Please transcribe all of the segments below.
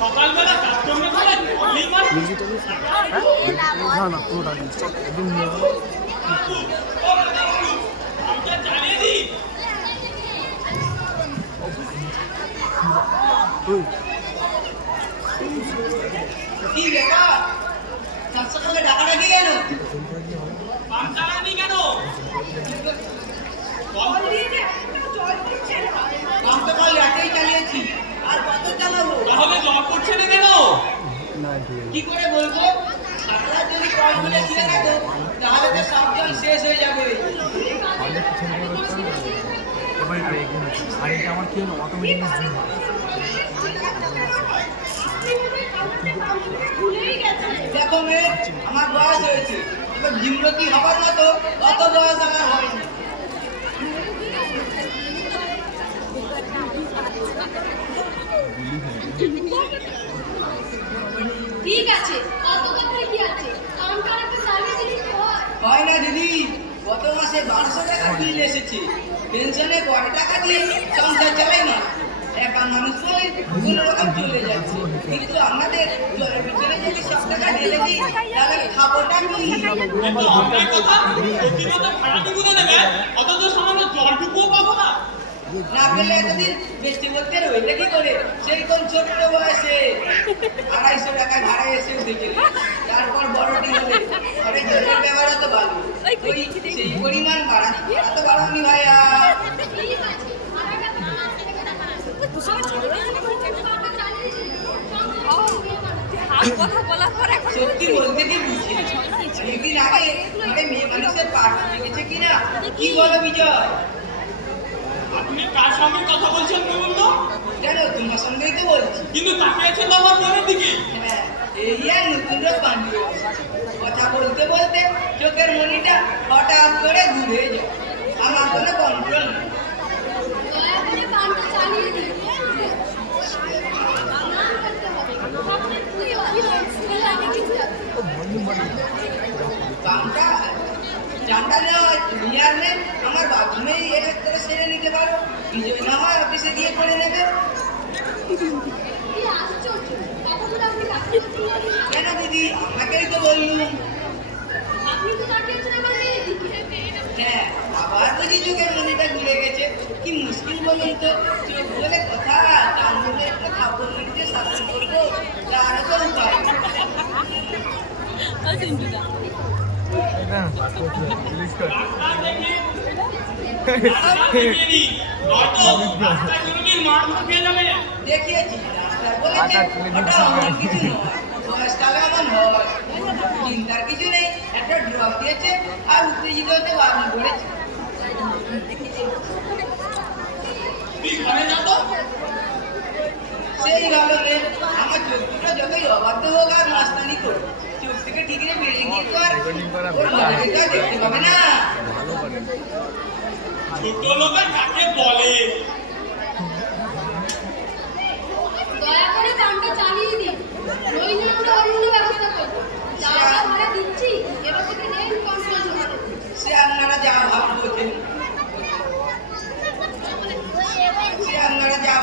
সকালবেলা না না পুরোটা একদম কি ব্যাপার সকালে ডাকাডাকি কেন পাম্প চালানি কেন পাম্প তো কাল রাতেই চালিয়েছি আর কত চালাবো তাহলে জল পড়ছে না কেন কি করে বলবো সারা যদি কল খুলে দিয়ে থাকো তাহলে তো সব জল শেষ হয়ে যাবে আমার কি হলো অটোমেটিক দেখো মেয়ে আমার বয়স হয়েছে এবার জিমরতি হবার মতো অত বয়স আমার হয়নি ঠিক আছে কত কথা কি আছে কাউন্টার একটা চালিয়ে দিলি হয় না দিদি গত মাসে 1200 টাকা বিল এসেছে পেনশনে কত টাকা দিয়ে সংসার চালাই না একা মানুষ বলে কোনো রকম চলে যাচ্ছে কিন্তু আমাদের জলের পিছনে যদি সব টাকা ঢেলে দিই তাহলে খাবোটা কি প্রতিনিয়ত ভাড়া দিব দেবে অথচ সামান্য জলটুকুও পাবো না না পেলে এতদিন বেঁচে বলতে রইলে কি করে সেই কোন ছোট বয়সে 250 টাকা ভাড়া এসে উঠেছিল তারপর বড়টি হবে আরে জলের ব্যবহার তো ভালো ওই সেই পরিমাণ ভাড়া এত বাড়ানি ভাইয়া সত্যি বলতে কি বুঝি একদিন আগে মেয়ে মানুষের পাঠ লেগেছে কিনা কি বলো বিজয় আপনি কার সঙ্গে কথা বলছেন বলুন তো কেন তোমার সঙ্গেই তো বলছি কিন্তু তাকে আছে তো আমার মনের দিকে হ্যাঁ এই আর নতুন রোগ বান্ধব কথা বলতে বলতে চোখের মনিটা হঠাৎ করে ঘুরে যায় আমার কোনো কন্ট্রোল নেই জানটা নেওয়া আমার বাথরুমে এক করে সেরে নিতে পারো বিজয় না হয় অফিসে গিয়ে করে নেবে কেন দিদি আমাকেই তো বললুম হ্যাঁ আবার বুঝি চোখের মনিটা ঘুরে গেছে কি মুশকিল বলুন তো চোখ বলে কথা কান বলে কথা বললে যে শাসন করবো তারও তো উপায় দেখিয়েছি চিন্তার কিছু নেই একটা ড্রপ দিয়েছে আর উত্তেজিত হতে বারণ করেছে সেই ভাবে আমার চোখ দুটো যতই অবাধ্য হোক আর মাস্তানি করবো চোখ থেকে ঠিক বেরিয়ে গিয়ে তো আর দেখতে পাবে না ছোট লোক কাকে বলে দয়া করে কামটা চালিয়ে দিন নইলে আমরা অন্য ব্যবস্থা করব যা আমরা দিচ্ছি এবার থেকে নেই কন্ট্রোল হবে সে আপনারা যা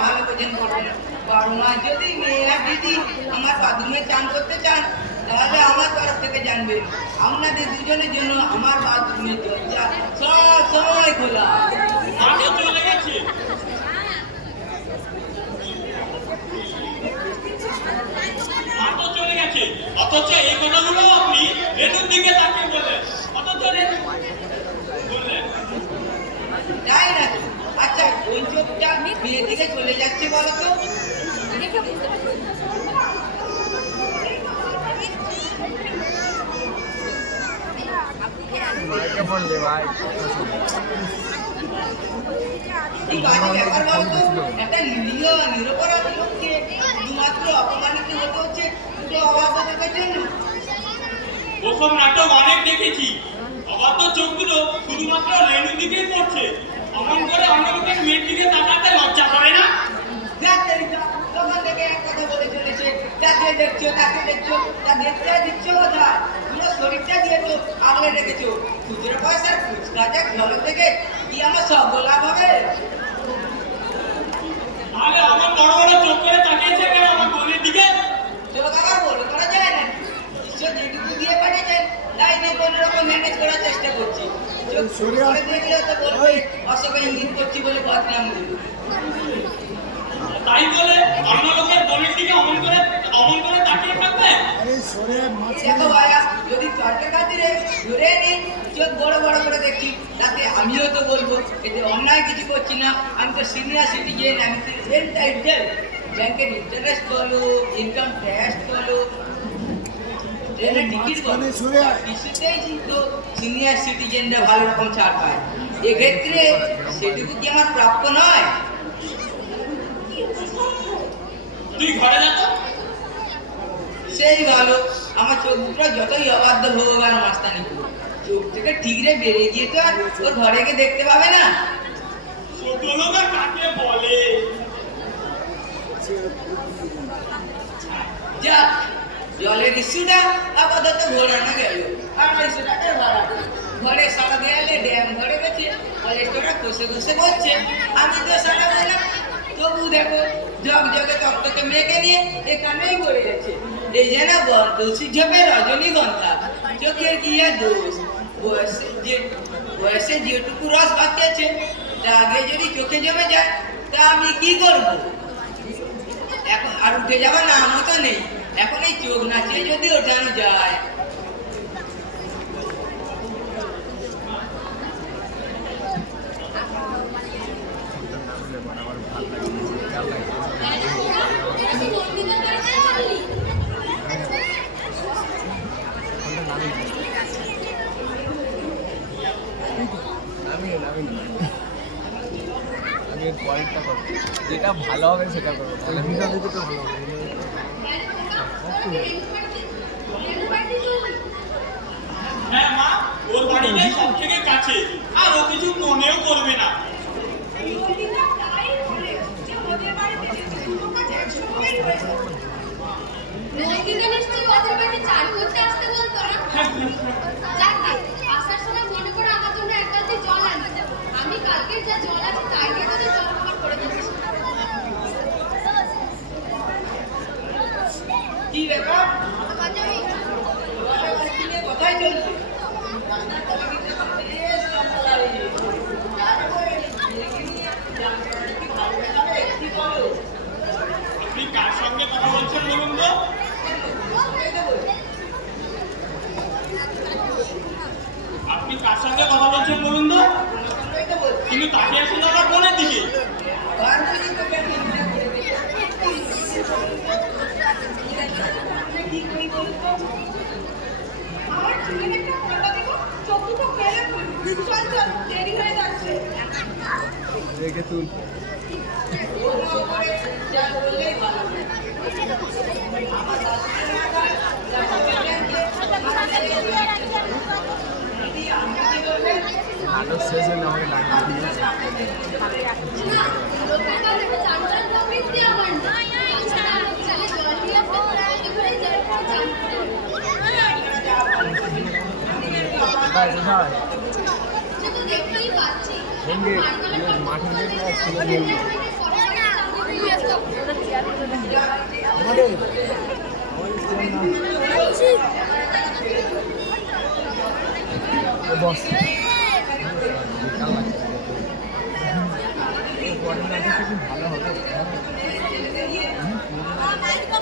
ভালো বোঝেন করবেন 12 মাস যদি মেয়েরা দিদি আমার বাথরুমে চান করতে চান তাহলে আমার তরফ থেকে জানবেন আপনাদের দুজনের জন্য আমার বাথরুমের দরজা সব সময় খোলা চলে গেছে চলে গেছে অথচ এই কথাগুলো আপনি রেণুর দিকে তাকিয়ে বলেন অথচ বললেন তাই না আচ্ছা ওই চোখটা মেয়ের দিকে চলে যাচ্ছে বলো তো একটা নিরীহ নিরপরাধ লোককে শুধুমাত্র অপমানিত হতে হচ্ছে দুটো অবাধ্যতার জন্য ওসব নাটক অনেক দেখেছি অবাধ্য চোখগুলো শুধুমাত্র রেণুর দিকেই পড়ছে অমন করে অন্য লোকের মেয়ের দিকে তাকাতে লজ্জা করে না তখন থেকে এক কথা বলে চলেছে যাকে দেখছো তাকে দেখছো তা দেখতে দিচ্ছ কোথায় পুরো শরীরটা দিয়েছো আগলে রেখেছো খুচরো পয়সার ফুচকা যা ঘর থেকে কি আমার সব লাভ হবে ম্যানেজ করার চেষ্টা করছি। চোখ করে দেখলে তো বলবে অশোকে ইঙ্গিত করছি বলে বদনাম দেবে। তাই বলে অন্য লোকের বোনের দিকে অমন করে তাকিয়ে থাকবে? দেখো ভাইয়া, যদি তর্কের খাতিরে ধরে নিই চোখ বড় বড় করে দেখছি, তাতে আমিও তো বলবো এতে অন্যায় কিছু করছি না। আমি তো সিনিয়র সিটিজেন, আমি তো এন্টাইটেল। ব্যাংকের ইন্টারেস্ট বলো, ইনকাম ট্যাক্স বলো, ট্রেনের টিকিট বলো, কিছুতেই কিন্তু সিনিয়র সিটিজেনরা ভালো রকম ছাড় পায়। এক্ষেত্রে সেটুকু কি আমার প্রাপ্য নয়? তুই ঘরে যা তো। সেই ভালো, আমার চোখ দুটো যতই অবাধ্য ভগবান মাস্তানি করুক, চোখ থেকে ঠিকরে বেরিয়ে গিয়ে তো আর ওর ঘরে গিয়ে দেখতে পাবে না। ছোট লোক আর কাকে বলে? যাক, জলের ইস্যুটা আপাতত ঘোরানো গেল। আর ইস্যুটাকে ভরা ঘরে সারা দেয়ালে ড্যাম ভরে গেছে, কলেস্টোরা কষে কষে করছে। আমি তো সারা দিলাম, তবু দেখো জগ জগে তক্তকে মেয়েকে নিয়ে এখানেই পড়ে গেছে। এই যেন তুলসী ঝোপে রজনীগন্ধা, চোখের কি আর দোষ? বয়সে যেটুকু রস বাঁচিয়েছে তা আগে যদি চোখে জমে যায় তা আমি কি করব? এখন আর উঠে যাওয়ার নামও তো নেই। এখন এই চোখ নাচিয়ে যদি ওঠানো যায়। আমি পরেরটা করবো, যেটা ভালো হবে সেটা করবো। তাহলে ভিডিও দিতে তো ভালো হবে। হ্যাঁ মা, ওর বাড়িটাই সব থেকে কাছে, আর ও কিছু মনেও করবে না। নদীতে নিশ্চয়ই ওদের বাড়ি চান করতে আসতে বলতো না? যাক গে, আসার সময় মনে করে আমার জন্য এক বালতি জল আনতে। আমি কালকে যা জল আছে তাই দিয়ে তোদের জল খাবার করে দিচ্ছি। কি ব্যাপার? কোথায় চলছে? আপনি কার সঙ্গে কথা বলছেন বলুন তো? আপনি কার সঙ্গে কথা বলছেন বলুন তো? কিন্তু তাকে আসলে আমার বোনের দিকে। আমার ছেলের একটা ফটো দেখো, চোখ দুটো মেলে চল চল, দেরি হয়ে যাচ্ছে। রেখে তুল। ভালো শেষ হলে আমাকে লাগবে। না, লোকের কাছে চান চান প্রবৃত্তি আমার না। তাছাড়া ছেলে জল নিয়ে আসতে এবারে জল চান করতে। ভাই কোথায়? সে তো দেখতেই পাচ্ছি। সঙ্গে মাঠে গেলে ছেলে বলবো আমাদের বস ভালো হবে। তাহলে বাড়িটা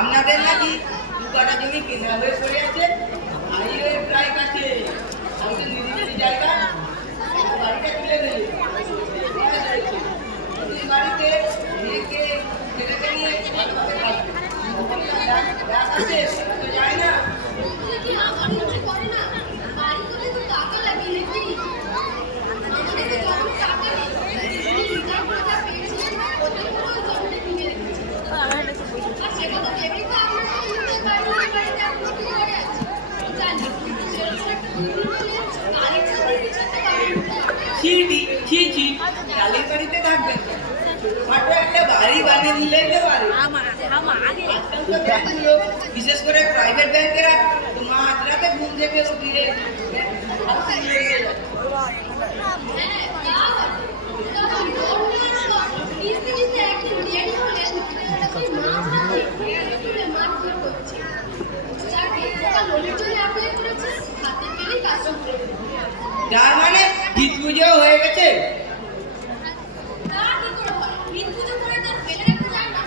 আপনাদের নাকি দু কাটা জমি কেনা হয়ে পড়ে আছে, হাইওয়ে প্রায় কাছে, হয়তো নিরিবিলি জায়গা। বাড়িটা তুলে নিলি তুই বাড়িতে মেয়েকে ছেলেকে নিয়ে ভালোভাবে থাকবি। ডাক আছে তো যায় না। তুই কি আমার কিছু করে না? বাড়ি করে তো টাকা লাগে নাকি? আমাদের তো যখন টাকা নেই, তিনি রিজার্ভ টাকা পেয়েছিলেন, ওদের পুরো ওই জমিটা কিনে রেখেছে। আর সে কথা ভেবেই তো আমরা শুনতে পারি না, বাড়িতে এখন কি করে আছে? জানি, সেরকম একটা বুদ্ধি হলে কারেন্ট ছাড়া কিছু একটা বাড়ি উঠতে পারবে। ছি কালের বাড়িতে থাকবেন কেন? ছোট একটা বাড়ি বানিয়ে নিলেই তো পারে। আজকাল তো ব্যাংকগুলো, বিশেষ করে প্রাইভেট ব্যাংকেরা মাঝরাতে ঘুম থেকে উঠিয়ে হাউসিং লোন দিয়ে যাচ্ছে। হ্যাঁ, তা বটে। তখন লোন নেওয়ার পর কিস্তি কিস্তি একদিন দেরি হলে তুই মারধর করছে। যাকে ওরা লোনের জন্য অ্যাপ্লাই করেছে, হাতে পেলেই কাজ শুরু করে দেবে। যার মানে ঈদ পুজো হয়ে গেছে। তা কি করে হয়? ঈদ পুজো করে তার ফেলে রাখতে যায় না।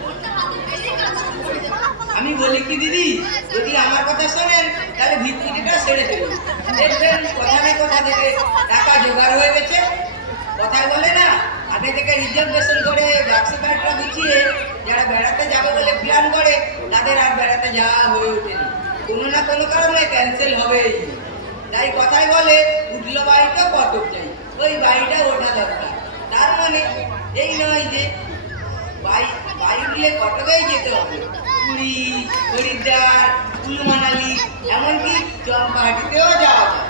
লোনটা হাতে পেলেই কাজ শুরু করে দেবে। আমি বলি কি দিদি, যদি আমার কথা শোনেন তাহলে ভিত্তিটা সেরে ফেলুন। দেখবেন কথা থেকে টাকা জোগাড় হয়ে গেছে। কথায় বলে না, আগে থেকে রিজার্ভেশন করে ব্যবসা কার্ডটা গুছিয়ে যারা বেড়াতে যাবে বলে প্ল্যান করে, তাদের আর বেড়াতে যাওয়া হয়ে ওঠেনি। কোনো না কোনো কারণে ক্যান্সেল হবেই। তাই কথায় বলে, উঠলো বাড়িটা কটক চাই, ওই বাড়িটা ওঠা দরকার। তার মানে এই নয় যে বাড়ি উঠলে কটকেই যেতে হবে। পুরী, হরিদ্বার, কুলু মানালি, এমনকি চম্পাহাটিতেও যাওয়া যায়।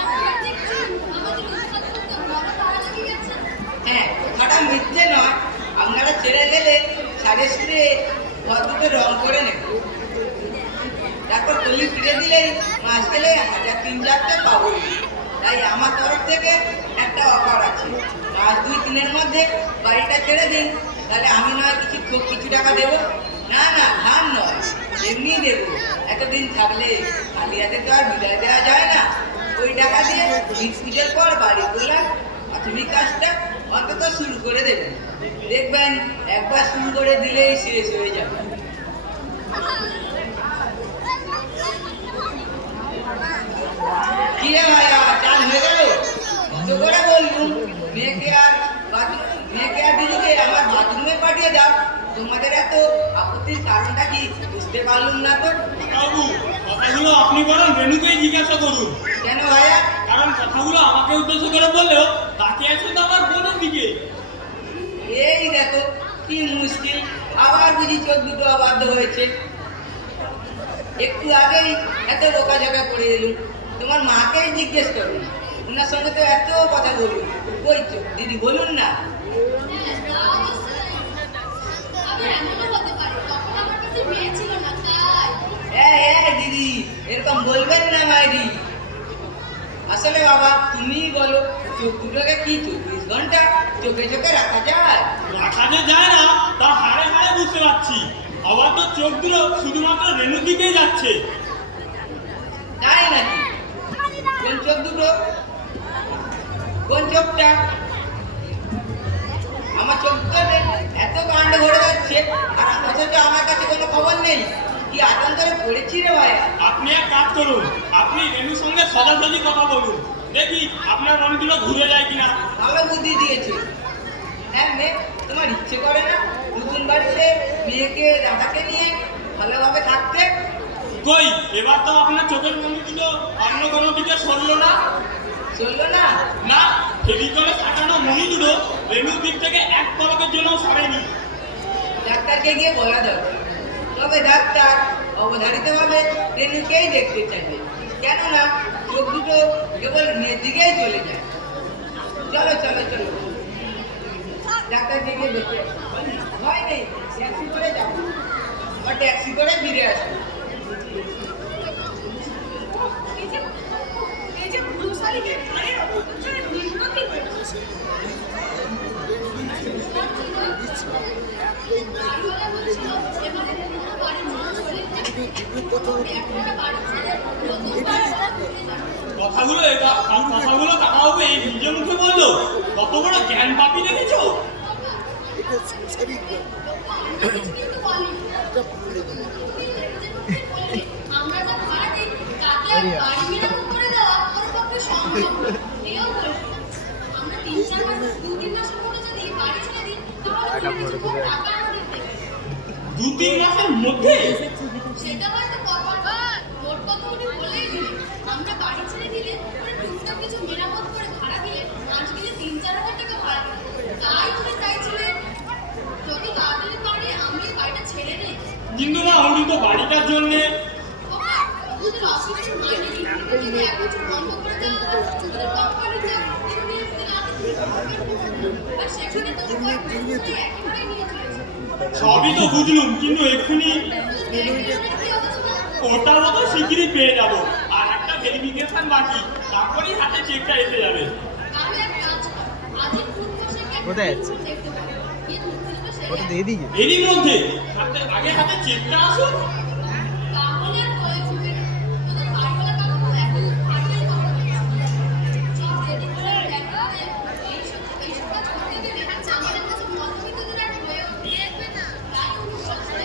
আমরা দেখছি আমাদের উৎপাদ করতে বড় ভাড়া লেগে গেছে। হ্যাঁ, কথাটা মিথ্যে নয়। আপনারা ছেড়ে গেলে সাড়ে সুরে ঘর দুটো রং করে নেব। তারপর কলি ফিরে দিলেই মাস গেলে 1000-3000 পাবো। তাই আমার তরফ থেকে একটা অফার আছে। মাস 2-3-এর মধ্যে বাড়িটা ছেড়ে দিন, তাহলে আমি নয় কিছু টাকা দেবো। না ধান নয়, এমনি দেবো। এতদিন থাকলে খালি হাতে তো আর বিদায় দেওয়া যায় না। ওই টাকা দিয়ে ঈদ পুজোর পর বাড়ি তোলার প্রাথমিক কাজটা অন্তত শুরু করে দেবেন। দেখবেন একবার শুরু করে দিলেই শেষ হয়ে যাবে। কি রে ভাইয়া, চান হয়ে গেল? কত করে বললুম মেয়েকে আর দিদিকে আমার বাথরুমে পাঠিয়ে দাও। তোমাদের এত আপত্তির কারণটা কি বুঝতে পারলুম না তো। বাবু, কথাগুলো আপনি বরং রেণুকেই জিজ্ঞাসা করুন। কেন ভাইয়া? কারণ কথাগুলো আমাকে উদ্দেশ্য করে বললেও তাকে আছে তো আমার বোনের দিকে। এই দেখো কি মুশকিল, আবার বুঝি চোখ দুটো অবাধ্য হয়েছে। একটু আগেই এত বোকাঝোকা করে এলুম। তোমার মাকেই জিজ্ঞেস করুন, ওনার সঙ্গে তো এত কথা বলুন। কই দিদি বলুন না। হ্যাঁ, তা অবশ্যই। আবার এমনও হতে পারে, তখন আমার কাছে মেয়ে ছিল না, তাই। দিদি, এরকম বলবেন না মাইরি। আসলে বাবা তুমিই বলো, চোখ দুটোকে কি 24 ঘন্টা চোখে চোখে রাখা যায়? রাখা যে যায় না তা হাড়ে হাড়ে বুঝতে পারছি। আবার তো চোখ দুটো শুধুমাত্র রেণুর দিকেই যাচ্ছে। তাই নাকি? কোন চোখ দুটো? কোন চোখটা? আমার চোখ দুটো এত কাণ্ড ঘটে যাচ্ছে, আর অথচ আমার কাছে কোনো খবর নেই। কি আতঙ্কে পড়েছি রে ভাইয়া। আপনি এক কাজ করুন, আপনি রেণুর সঙ্গে সোজাসুজি কথা বলুন, দেখি আপনার মনগুলো ঘুরে যায় কিনা। ভালো বুদ্ধি দিয়েছে। হ্যাঁ মেয়ে, তোমার ইচ্ছে করে না নতুন বাড়িতে মেয়েকে দাদাকে নিয়ে ভালোভাবে থাকতে? কই, এবার তো আপনার চোখের মনিগুলো অন্য কোনো দিকে সরলো না। চললো না? না, ফেভিকলে সাজানো মনি দুটো রেণুর দিক থেকে এক পলকের জন্য সরেনি। ডাক্তারকে গিয়ে বলা দরকার। তবে ডাক্তার অবধারিতভাবে রেণুকেই দেখতে চাইবে, কেননা চোখ দুটো কেবল মেয়ের দিকেই চলে যায়। চলো ডাক্তারকে গিয়ে দেখতে। ভয় নেই, ট্যাক্সি করে যাবো, আর ট্যাক্সি করে ফিরে আসবো। এই যে ব্লু শাড়ির ঘাড়ের ওপর চড়ে ঘুরলো কি করছিস? কথাগুলো কাকাবাবু এই নিজের মুখে বললো। কত বড় জ্ঞান পাপি দেখেছো? আমরা যা ভাড়া দিই তাতে আর বাড়ি মেরামত করে দেওয়া ওর পক্ষে সম্ভব না। এও বলি কিছুক্ষণ টাকা আমাদের দেবে। 2-3 মাসের মধ্যে? সেটা হয়তো কথা মোট কথা উনি বলেই দিলেন, আমরা বাড়ি ছেড়ে দিলে ওরা টুকটাক কিছু মেরামত করে ভাড়া দিলে মাস গেলে 3-4 হাজার টাকা ভাড়া দেবে। তাই উনি চাইছিলেন যত তাড়াতাড়ি পারে আমি এই বাড়িটা ছেড়ে নিই। কিন্তু না, উনি তো বাড়িটার জন্যে ওদের অফিসের মাইনে বিক্রি যদি এক বছর বন্ধ করে দেওয়া হয়, ওদের কোম্পানিতে এমনি আর সেখানে তো ওই একেবারে নিয়ে চলেছে। সবই তো বুঝলুম, কিন্তু এক্ষুনি ওটার মতো শিগগিরই পেয়ে যাব। আর একটা ভেরিফিকেশন বাকি, তারপরেই হাতে চেকটা এসে যাবে। তাহলে এক কাজ কর, আজই ফুড বসে কোথায় যাচ্ছে? দেখতে পাবো। গিয়ে দুধগুলো সেরে ওটা দিয়ে দিই। এরই মধ্যে আগে হাতে চেকটা আসুক। তাহলে আর কয়ে উঠবে না। তোদের বাড়িওয়ালা কাকু তো এখন ফাটিয়ে কথা বলছে। সব রেডি করে রেখে দে। এইসব কাজ করতে গেলে আমাদের কাছে মধ্যবিত্তদের আর হয়ে উঠবে না। তাই উনি বলছে,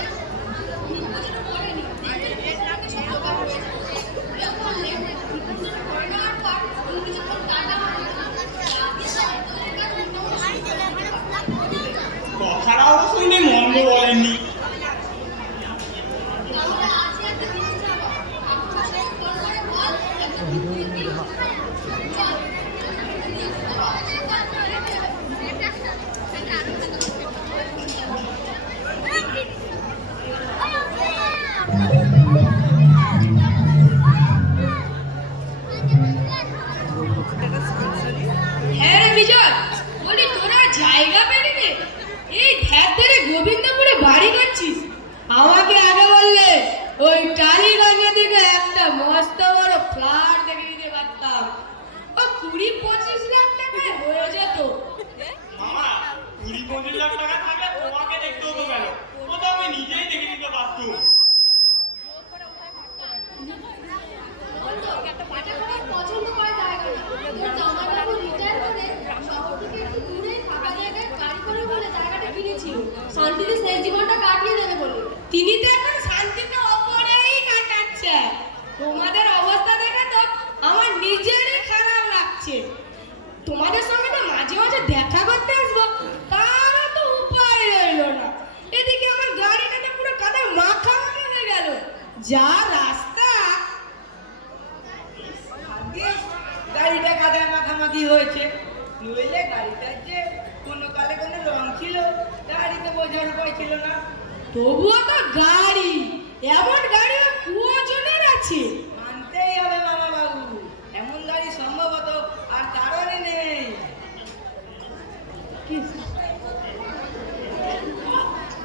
উনি বুঝতে পারেনি, দেখবেন এটাকে সব জোগাড় হয়ে যাবে। এরকম করলে বিপদের করে নেওয়ার পর উনি যখন টাকা হবে না, আগে তাহলে তোদের কাছে মোটামুটি শুরু করে দিতে পারবে। কথাটা অবশ্য উনি মন্দ বলেননি। তাহলে আজকে একটা জিনিস যাবো, এখন সেই ফোন করে বল একটা বিক্রি দিই। চল হ্যাঁ রে বিজয়, বলি তোরা জায়গা পেলি রে? এই ধ্যার ধরে গোবিন্দপুরে বাড়ি করছিস? আমাকে আগে বললে ওই টালিগঞ্জের দিকে একটা মস্ত বড় ফ্ল্যাট দেখে দিতে পারতাম। ও 20-25 লাখ টাকায় হয়ে যেত। মামা, 20-25 লাখ টাকা থাকলে তোমাকে দেখতে হতো কেন? ও তো আমি নিজেই দেখে নিতে পারতুম। পছন্দ করে জায়গা না। তোর জামাইবাবু রিটায়ার করে শহর থেকে একটু দূরে ফাঁকা জায়গায় গাড়ি করে বলে জায়গাটা কিনেছিল, শান্তিতে শেষ জীবনটা কাটিয়ে দেবে বলে। তিনি তো এখন শান্তিতে ওপরেই কাটাচ্ছে। তোমাদের অবস্থা দেখে তো আমার নিজেরই খারাপ লাগছে। তোমাদের সঙ্গে তো মাঝে মাঝে দেখা করতে আসবো, তারও তো উপায় রইলো না। এদিকে আমার গাড়িটাতে পুরো কাদায় মাখামাখি হয়ে গেল। যা রাস্তা! ভাগ্যিস গাড়িটা কাদায় মাখামাখি হয়েছে, নইলে গাড়িটার যে কোনো কালে কোনো রং ছিল গাড়িতে বোঝার উপায় ছিল না। তবুও তো গাড়ি, এমন গাড়ি কজনের আছে? মানতেই হবে মামা বাবু, এমন গাড়ি সম্ভবত আর কারণই নেই।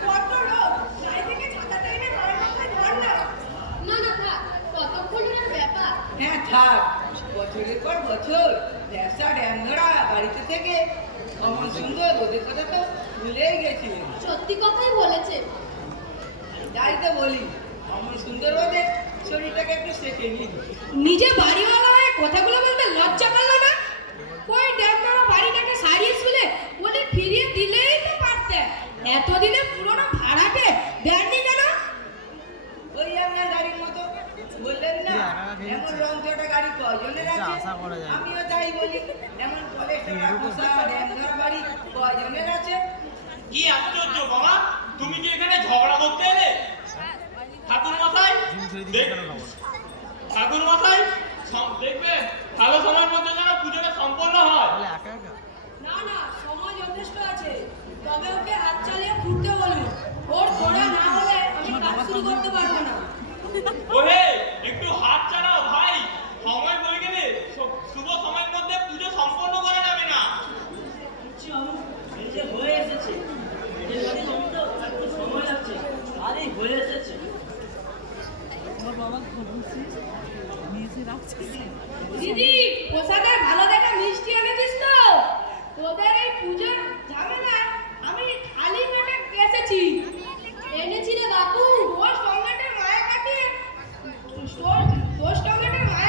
কত লোক গাড়ি থেকে ছাতাটা এনে ঘরের মাথায় ধর না। না না থাক, কতক্ষণের ব্যাপার। হ্যাঁ থাক, বছরের পর বছর ভ্যাসা ড্যাম ধরা বাড়িতে থেকে অমন সুন্দর ওদের কথা তো ভুলেই গেছিলেন। সত্যি কথাই বলেছে। তাই তো বলি, অমন সুন্দর ওদের শরীরটাকে একটু শেখে নিন। নিজে বাড়িওয়ালা হয়ে কথাগুলো বলতে লজ্জা করলো না? ওই ড্যামরা বাড়িটাকে সারিয়ে শুলে ওদের ফিরিয়ে দিলেই তো পারতে। এতদিনে পুরোনো ভাড়াটে দেননি কেন? ওই আপনার গাড়ির মতো বললেন না, এমন রং চটা গাড়ি কয়জনের আছে? আশা করা যায়। আমিও তাই বলি, এমন কলেস্টোরা খোসা ড্যাম ধরা বাড়ি কয়জনের আছে? কি আশ্চর্য বাবা, তুমি কি এখানে ঝগড়া করতে এলে? ঠাকুর মশাই, ঠাকুর মশাই, দেখবে ভালো সময়ের মধ্যে যেন পুজোটা সম্পন্ন হয়। একা একা না না, সময় যথেষ্ট আছে। তবে ওকে হাত চালিয়ে ঘুরতে বলুন। ওর ঘোড়া না হলে আমি কাজ শুরু করতে পারবো না। ওরে একটু হাত চালাও ভাই, সময় বয়ে গেলে শুভ সময়ের মধ্যে পুজো সম্পন্ন করা যাবে না। এই যে হয়ে এসেছে, এই বাড়ি জমি তো একটু সময় লাগছে, আরে হয়ে এসেছে। দিদি, পোশাকের ভালো দেখা মিষ্টি এনেছিস তো? তোদের এই পুজোর ঝামেলায় আমি খালি পেটে এসেছি। এনেছি রে বাপু। টোস্ট অমলেটের মায়া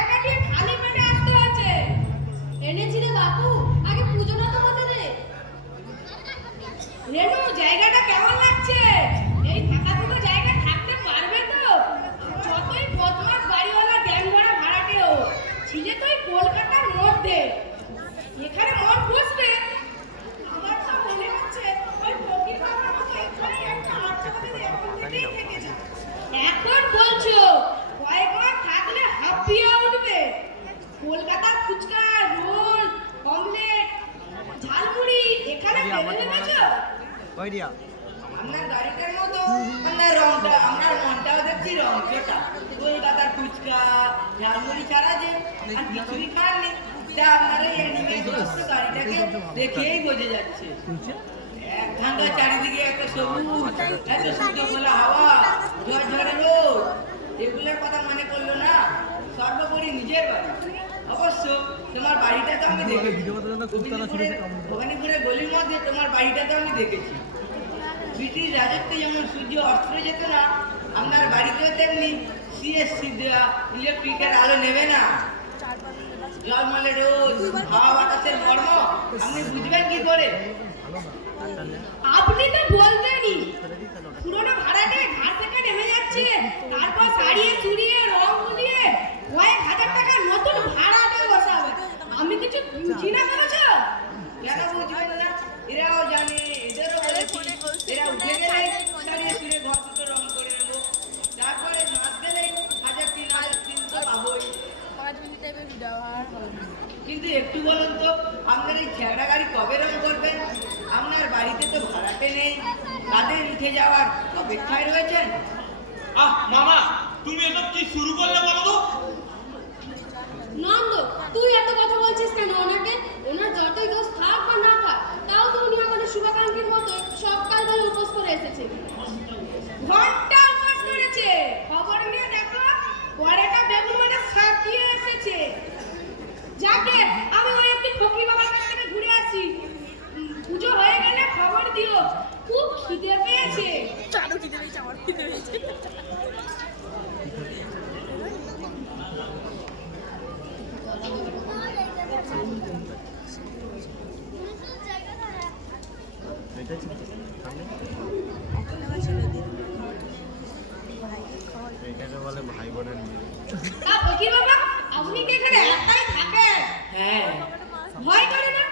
কাটিয়ে খালি পেটে আসতে হচ্ছে। এনেছি রে বাপু, আগে পুজোটা তো হতে দে। রেনু, জায়গাটা কেমন লাগছে? এই ফাঁকা ফাঁকা জায়গায় থাকতে পারবে তো? যতই বদমাস বাড়িওয়ালা ড্যাম ধরা ভাড়াটেও ছিলে তো এই কলকাতার মধ্যে। এখানে মন বসবে? আমার তো মনে হচ্ছে ওই ফকির বাবার মতো আপনার গাড়িটার মতো আপনার রংটা, আপনার মনটাও দেখছি রংটা কলকাতার ফুচকা ঝালমুড়ি ছাড়া যে আর কিছুই খাননি, তা আপনার এই অ্যানিমেল গাড়িটাকে দেখেই বোঝা যাচ্ছে। এক ঘন্টা চারিদিকে একটা সবুজ, এত সুন্দর খোলা হাওয়া, ঝরঝরে রোদ, এগুলোর কথা মনে করলো না। সর্বোপরি নিজের বাড়ি, অবশ্য তোমার বাড়িটা তো আমি দেখেছি, ভবানীপুরের গলির মধ্যে তোমার বাড়িটা তো আমি দেখেছি। ব্রিটিশ রাজত্বে যেমন সূর্য অস্ত্র যেত না, আপনার বাড়িতেও তেমনি সিএসসি দেওয়া ইলেকট্রিকের আলো নেবে না। জলমলে রোদ, হাওয়া বাতাসের মর্ম আপনি বুঝবেন কি করে? আপনি তো বলতেনই পুরোনো ভাড়াটে ঘাট থেকে নেমে যাচ্ছে, তারপর সারিয়ে চুরিয়ে রং দিয়ে কয়েক হাজার টাকার নতুন ভাড়াটে বসাবে। আমি কিছু বুঝি না ভেবেছো? কেন বুঝবেন না? এরাও জানে, এদেরও বলেছি, এরা উঠে গেলে সারিয়ে চুরিয়ে ঘর দুটো রং করে নেবো, তারপরে মাস গেলে 1,000-3,000 তো পাবোই। কিন্তু একটু বলুন তো, আপনার এই ছেঁড়া গাড়ি কবে রং করবেন? আপনার বাড়িতে তো ভাড়াটে নেই, তাদের উঠে যাওয়ার অপেক্ষায় রয়েছেন। আহ মামা, তুমি এসব কি শুরু করলে বলো তো? নন্দ, তুই এত কথা বলছিস কেন ওনাকে? ওনার যতই দোষ থাক বা না থাক, তাও তো উনি আমাদের শুভাকাঙ্ক্ষীর মতো সকাল বেলা উপোস করে এসেছে। ঘন্টা উপোস করেছে, খবর নিয়ে দেখো পরেটা বেগুন মানে শাক দিয়ে এসেছে। যাকে আমি ওই একটু ফকির বাবার কাছ থেকে ঘুরে আসি, পুজো হয়ে গেলে খবর দিও, খুব খিদে পেয়েছে। বলে ভাই বোনের মেয়ে। তা ফকির বাবা, আপনি কি এখানে একাই থাকেন? হ্যাঁ, ভয় করে না?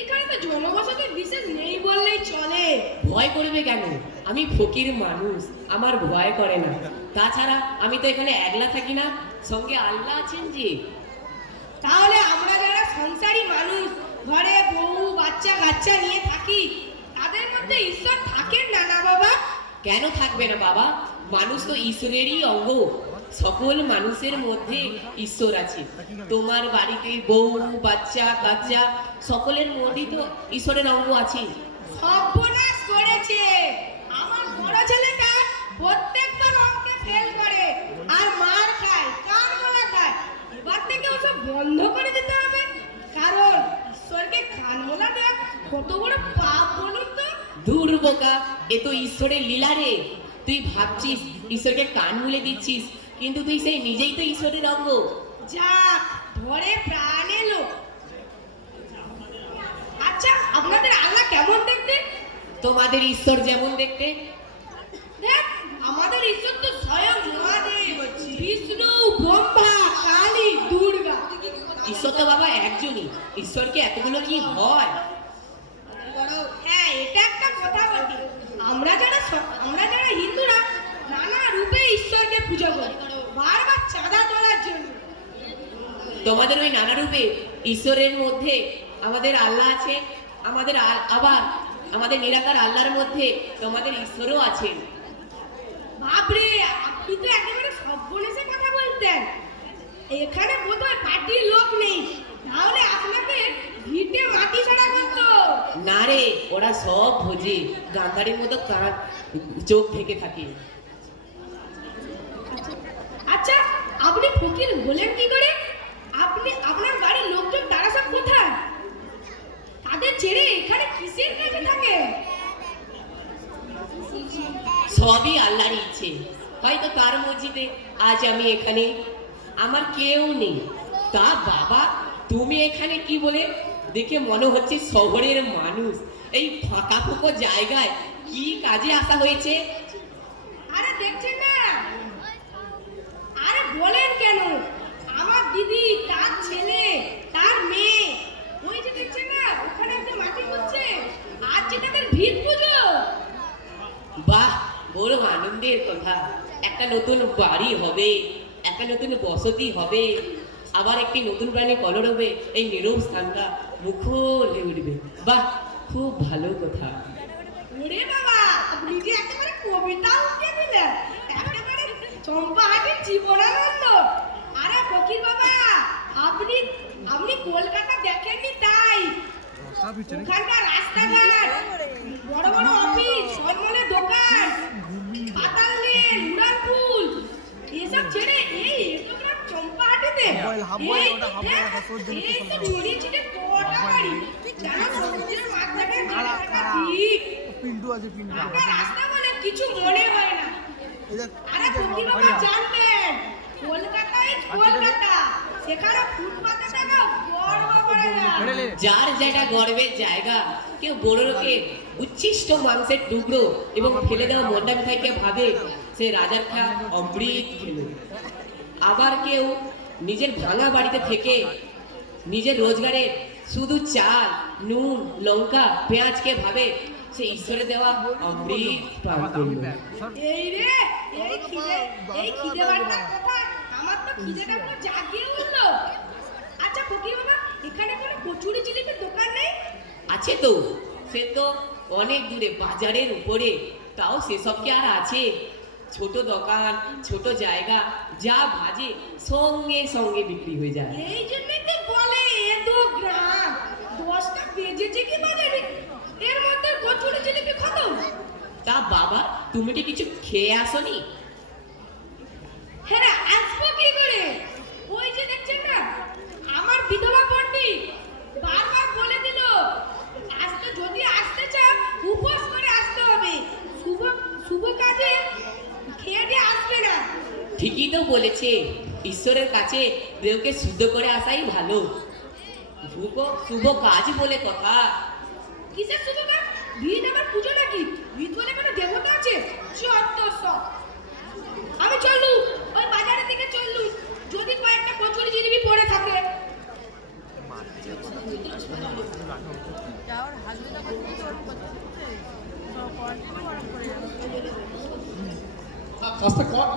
এখানে তো জনবসতি বিশেষ নেই বললেই চলে। ভয় করবে কেন? আমি ফকির মানুষ, আমার ভয় করে না। তাছাড়া আমি তো এখানে একলা থাকি না, সঙ্গে আল্লাহ আছেন যে। তাহলে আমরা যারা সংসারী মানুষ, ঘরে বউ বাচ্চা কাচ্চা নিয়ে থাকি, তাদের মধ্যে ঈশ্বর থাকেন না না বাবা? কেন থাকবে না বাবা? মানুষ তো ঈশ্বরেরই অঙ্গ। সকল মানুষের মধ্যে ঈশ্বর আছে। তোমার বাড়িতে বউ বাচ্চা কাচ্চা সকলের মধ্যেই তো ঈশ্বরের অঙ্গ আছে। সর্বনাশ করেছে। আমার বড় ছেলেটা প্রত্যেকবার অঙ্কে ফেল করে আর মার খায়, কান মোলা খায়। এবার থেকে ওসব বন্ধ করে দিতে হবে, কারণ ঈশ্বরকে কান মোলা দেওয়া কত বড় পাপ বলুন তো। দূর বোকা, এ তো ঈশ্বরের লীলা রে। তুই ভাবছিস ঈশ্বরকে কান মুলে দিচ্ছিস, কিন্তু তুই সেই নিজেই তো ঈশ্বরের অঙ্গ। যাক, ধরে প্রাণ এলো। আচ্ছা, আপনাদের আল্লাহ কেমন দেখতে? তোমাদের ঈশ্বর যেমন দেখতে। দেখ, আমাদের ঈশ্বর তো স্বয়ং মহাদেব, বিষ্ণু, ব্রহ্মা, কালী, দুর্গা। ঈশ্বর তো বাবা একজনই, ঈশ্বরকে এতগুলো কি হয়? হ্যাঁ, এটা একটা কথা বটে। আমরা যারা হিন্দুরা নানা রূপে ঈশ্বরকে পূজা করি, বারবার চাঁদা তোলার জন্য। তোমাদের ওই নানা রূপে ঈশ্বরের মধ্যে আমাদের আল্লাহ আছে, আবার আমাদের নিরাকার আল্লাহর মধ্যে তোমাদের ঈশ্বরও আছেন। বাপরে, আপনি তো একেবারে সর্বনেশে কথা বলতেন। এখানে বোধহয় পার্টির লোক নেই, তাহলে আপনাকে ভিটে মাটি ছাড়া করতো। না রে, ওরা সব ভোজে, গান্ধারীর মতো চোখ ঢেকে থাকে। আচ্ছা, আপনি ফকির হলেন কি করে? আপনার বাড়ির লোকজন তারা সব কোথায়? তাদের ছেড়ে এখানে কিসের কাজে থাকে? সবই আল্লাহর ইচ্ছে। হয়তো তার মসজিদে আজ আমি এখানে, আমার কেউ নেই। তা বাবা, তুমি এখানে কি বলে? দেখে মনে হচ্ছে শহরের মানুষ। এই ফাঁকা ফুঁকো জায়গায় কি কাজে আসা হয়েছে? আরে দেখছেন না? আরে বলেন কেন? আমার দিদি, তার ছেলে, তার মেয়ে, ওই যে দেখছেন না, ওখানে একটা মাটি করছে, আর যে তাদের ভিত পুজো। বাহ, বড় আনন্দের কথা। একটা নতুন বাড়ি হবে, একটা নতুন বসতি হবে, আবার একটি নতুন প্রাণী কলর হবে, এই নীরব স্থানটা মুখর হয়ে উঠবে। বাহ, খুব ভালো কথা। ওরে বাবা, আপনি যে একেবারে কবিতা উঠিয়ে দিলেন, একেবারে চম্পাহাটির জীবনানন্দ। আরে ফকির বাবা, আপনি আপনি কলকাতা দেখেননি তাই? ওখানকার রাস্তাঘাট, বড় বড় অফিস, ফলমূলের দোকান, পাতাল রেল, উড়ালপুল, এসব ছেড়ে এই এতগ্রাম চম্পাহাটিতে এই তো ছড়িয়ে ছিটে কটা বাড়ি, যারা সমুদ্রের মাঝখানে জলে থাকা দ্বীপ। পিন্টু আছে, পিন্টু। আমরা রাস্তা বলে কিছু মনে হয় না। আরে ফকির বাবা জানতেন, কলকাতায় কলকাতা, সেখানে ফুটপাতে থাকা গর্ব করে না। যার জায়গা গর্বের জায়গা। কেউ বড় লোকের উচ্ছিষ্ট মাংসের টুকরো এবং ফেলে দেওয়া মোটা মিঠাইকে ভাবে সে রাজার খাওয়া অমৃত খেল। আবার কেউ নিজের ভাঙা বাড়িতে থেকে নিজের রোজগারে শুধু চাল, নুন, লঙ্কা, পেঁয়াজকে ভাবে সে ঈশ্বরের দেওয়া অমৃত পান করল। এই রে, এই খিদে বাড়িটার কথা, আমার তো খিদেটা পুরো জাগিয়ে উঠলো। আচ্ছা ফকির বাবা, এখানে কোনো কচুরি জিলিপির দোকান নেই? আছে তো, সে তো অনেক দূরে বাজারের উপরে, তাও সেসব কি আর আছে? ছোট দোকান, ছোট জায়গা, যা ভাজে সঙ্গে সঙ্গে বিক্রি হয়ে যায়। এই জন্যই তো বলে এত গ্রাম, 10টা বেজেছে কি বাজারে, এর মধ্যে কচুরি জিলিপি খতম। তা বাবা, তুমি কি কিছু খেয়ে আসনি? হ্যাঁ রে, আসবো কি করে? ওই যে দেখছেন না, আমার বিধবা পণ্ডিত বারবার বলে দিল, আসতে যদি আসতে চাও উপোস করে আসতে হবে, শুভ শুভ কাজে খেয়ে দিয়ে আসবে না। ঠিকই তো বলেছে, ঈশ্বরের কাছে দেহকে শুদ্ধ করে আসাই ভালো। শুভ কাজ বলে কথা। কিসের শুভ কাজ? ভিত আবার পুজো নাকি? ভিত বলে কোনো দেবতা আছে? চত্ব সব। আমি চললু, ওই বাজারের দিকে চললু, যদি কয়েকটা কচুরি জিলিপি পড়ে থাকে। কাজটা কর,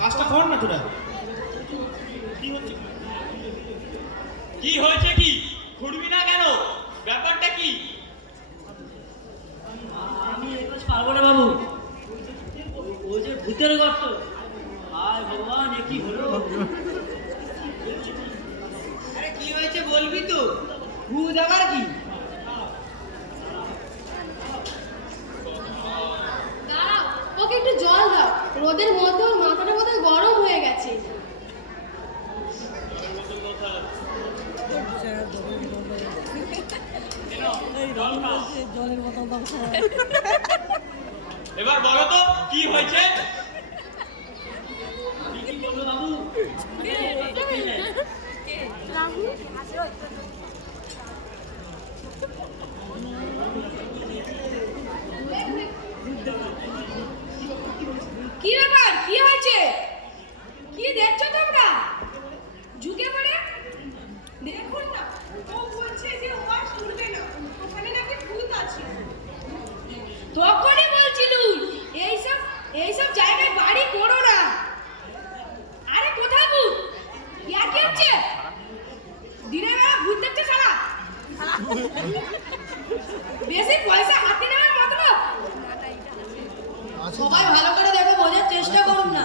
কাজটা কর না তোরা। কি হয়েছে? কি ঘুরবি না কেন? ব্যাপারটা কি? আমি এই কাজ পারবো না বাবু, ওই যে ভূতের গর্ত। আয় ভগবান, এ কি হলো? আরে কি হয়েছে বলবি তো? ভূত আবার কি? দাঁড়াও, ওকে একটু জল দাও, রোদের মধ্যে ওর মাথাটা বোধহয় গরম হয়ে গেছে। এবার বলো তো কি হয়েছে? আমি কি করবো বাবু? কি ব্যাপার, কি হয়েছে? কি দেখছো তোমরা? ঝুঁকে পড়ে দেখুন না, ও বলছে যে ও আর করবে না, ওখানে নাকি ভূত আছে। তখনই বলছিলুম এইসব জায়গায় বাড়ি করো না। আরে কোথায় ভূত? ইয়ার কি হচ্ছে? দিনের বেলা ভূত দেখছে সারা, বেশি পয়সা হাতে নেওয়ার মতলব। সবাই ভালো করে দেখে বোঝার চেষ্টা করুন না,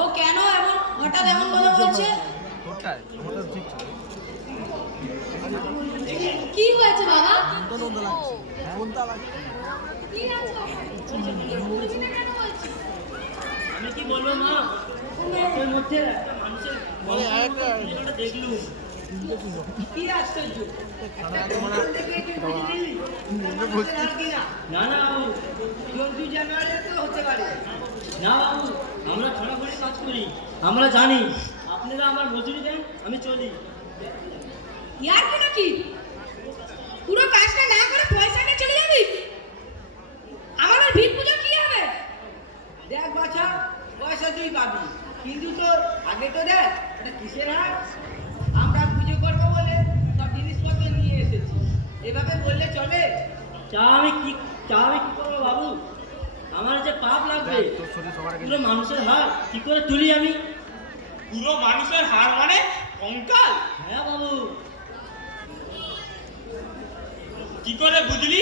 ও কেন এমন হঠাৎ এমন কথা বলছে। কি হয়েছে বাবা? কি আছে? ঘুরবি না কেন বলছিস? আমি কি বলবো মা, ওর মধ্যে একটা মানুষের ভিডিওটা দেখলুম। কি আশ্চর্য! না না বাবু, জন্তু জানোয়ারের তো হতে পারে। না বাবু, আমরা খড়াখড়ি কাজ করি, আমরা জানি। আপনারা আমার মজুরি দেন, আমি চলি। ইয়ার কি নাকি? পুরো কাজটা না করে পয়সা নিয়ে চলে যাবি? আমাদের ভিড় পুজো কি হবে? দেখ বাছা, পয়সা তুই পাবি, কিন্তু তোর আগে তো দেখ এটা কিসের হাট। আমরা পুজো করবো বলে সব জিনিসপত্র নিয়ে এসেছি, এভাবে বললে চলে? চা আমি কি করবো বাবু? আমার যে পাপ লাগবে, পুরো মানুষের হাত কি করে তুলি আমি? পুরো মানুষের হাড় মানে কঙ্কাল? হ্যাঁ বাবু। কি করে বুঝলি?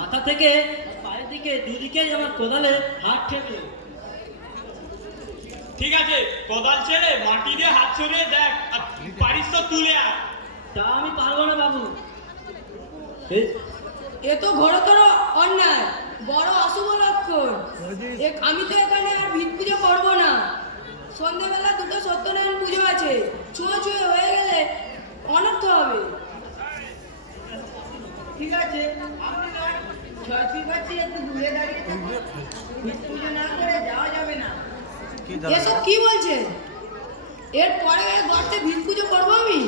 মাথা থেকে পায়ের দিকে দুদিকেই আমার কোদালে হাত ঠেকলো। ঠিক আছে, কোদাল ছেড়ে মাটি দিয়ে হাত সরিয়ে দেখ, আর পারিস তো তুলে আয়। তা আমি পারবো না বাবু। এ তো ঘোরতর অন্যায়, বড় অশুভ লক্ষণ। আমি তো এখানে আর ভিত পুজো করবো না। সন্ধ্যেবেলা দুটো সত্যনারায়ণ পুজো আছে, ছুঁয়ে ছুঁয়ে হয়ে গেলে অনর্থ হবে। ঠিক আছে, আপনি নয় ছয় পাচ্ছি একটু দূরে দাঁড়িয়ে থাকুন। ভিত পুজো না করে যাওয়া যাবে না। এসব কি বলছেন? এরপরে গর্তে ভিত পুজো করবো আমি?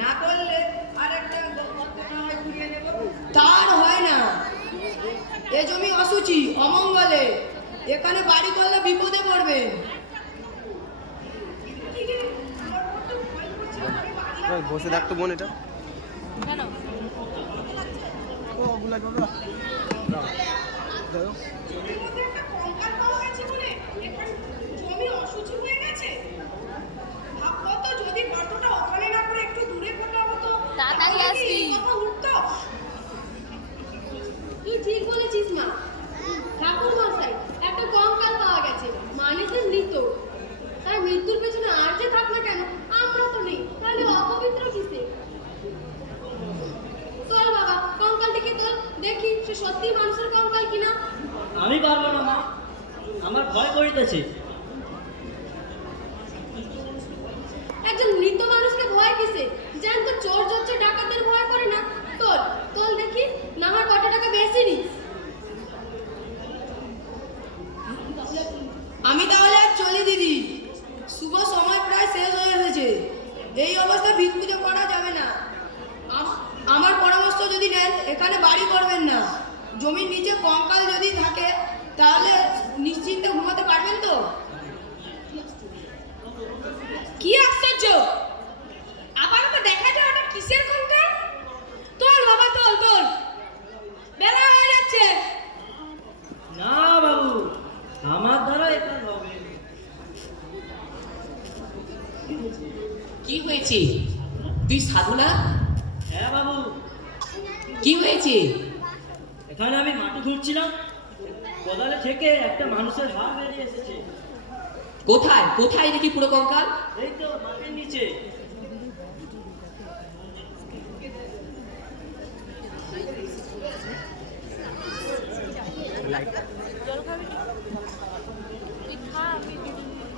না করলে আর একটা গর্ত না হয় ঘুরিয়ে নেব। তার হয় না। এ জমি অসুচি, অমঙ্গলে। এখানে বাড়ি করলে বিপদে পড়বে। বসে থাকতো বোন এটা জমির মধ্যে একটা কঙ্কাল পাওয়া গেছে বলে এখানে জমি অসুচি হয়ে গেছে। ভাববো তো যদি গর্তটা ওখানে না করে একটু দূরে করলে হতো, তাড়াতাড়ি তাহলে কি আসবি। এই কথা উঠতো? তুই ঠিক বলেছিস মা। ঠাকুর মশাই, একটা কঙ্কাল পাওয়া গেছে, মানে যে মৃত। তাই মৃত্যুর পেছনে আর যে থাক না কেন, আমরা তো নেই, তাহলে অপবিত্র কিসে? চল বাবা, কঙ্কালটিকে তোল, দেখি সে সত্যি মানুষের কঙ্কাল কিনা। আমি পারবো না মা, আমার ভয় করিতেছে। একজন মৃত মানুষকে ভয় কিসে? যেন তো চোর যাচ্ছে, ডাকাতদের ভয় করে না। তোল তোল দেখি, না হয় কত টাকা বেশি নিস। আমি তাহলে আর চলি দিদি, শুভ সময় প্রায় শেষ হয়ে এসেছে। এই অবস্থায় ভিত পুজো করা যাবে না। আমার পরামর্শ যদি নেন, এখানে বাড়ি করবেন না। জমির নিচে কঙ্কাল যদি থাকে তাহলে নিশ্চিন্তে ঘুমাতে পারবেন তো? কি আশ্চর্য! আপাতত দেখা যায় ওটা কিসের কঙ্কাল। তোল বাবা, তোল তোল, বেলা হয়ে যাচ্ছে। না বাবু, আমার দ্বারা এটা হবে। কি হয়েছে? তুই সাধু না? হ্যাঁ বাবু, কি হয়েছে? এখানে আমি মাটি খুঁড়ছিলাম, কোদালে থেকে একটা মানুষের হাত বেরিয়ে এসেছে। কোথায় কোথায় দেখি পুরো কঙ্কাল? এই তো মাটির নিচে।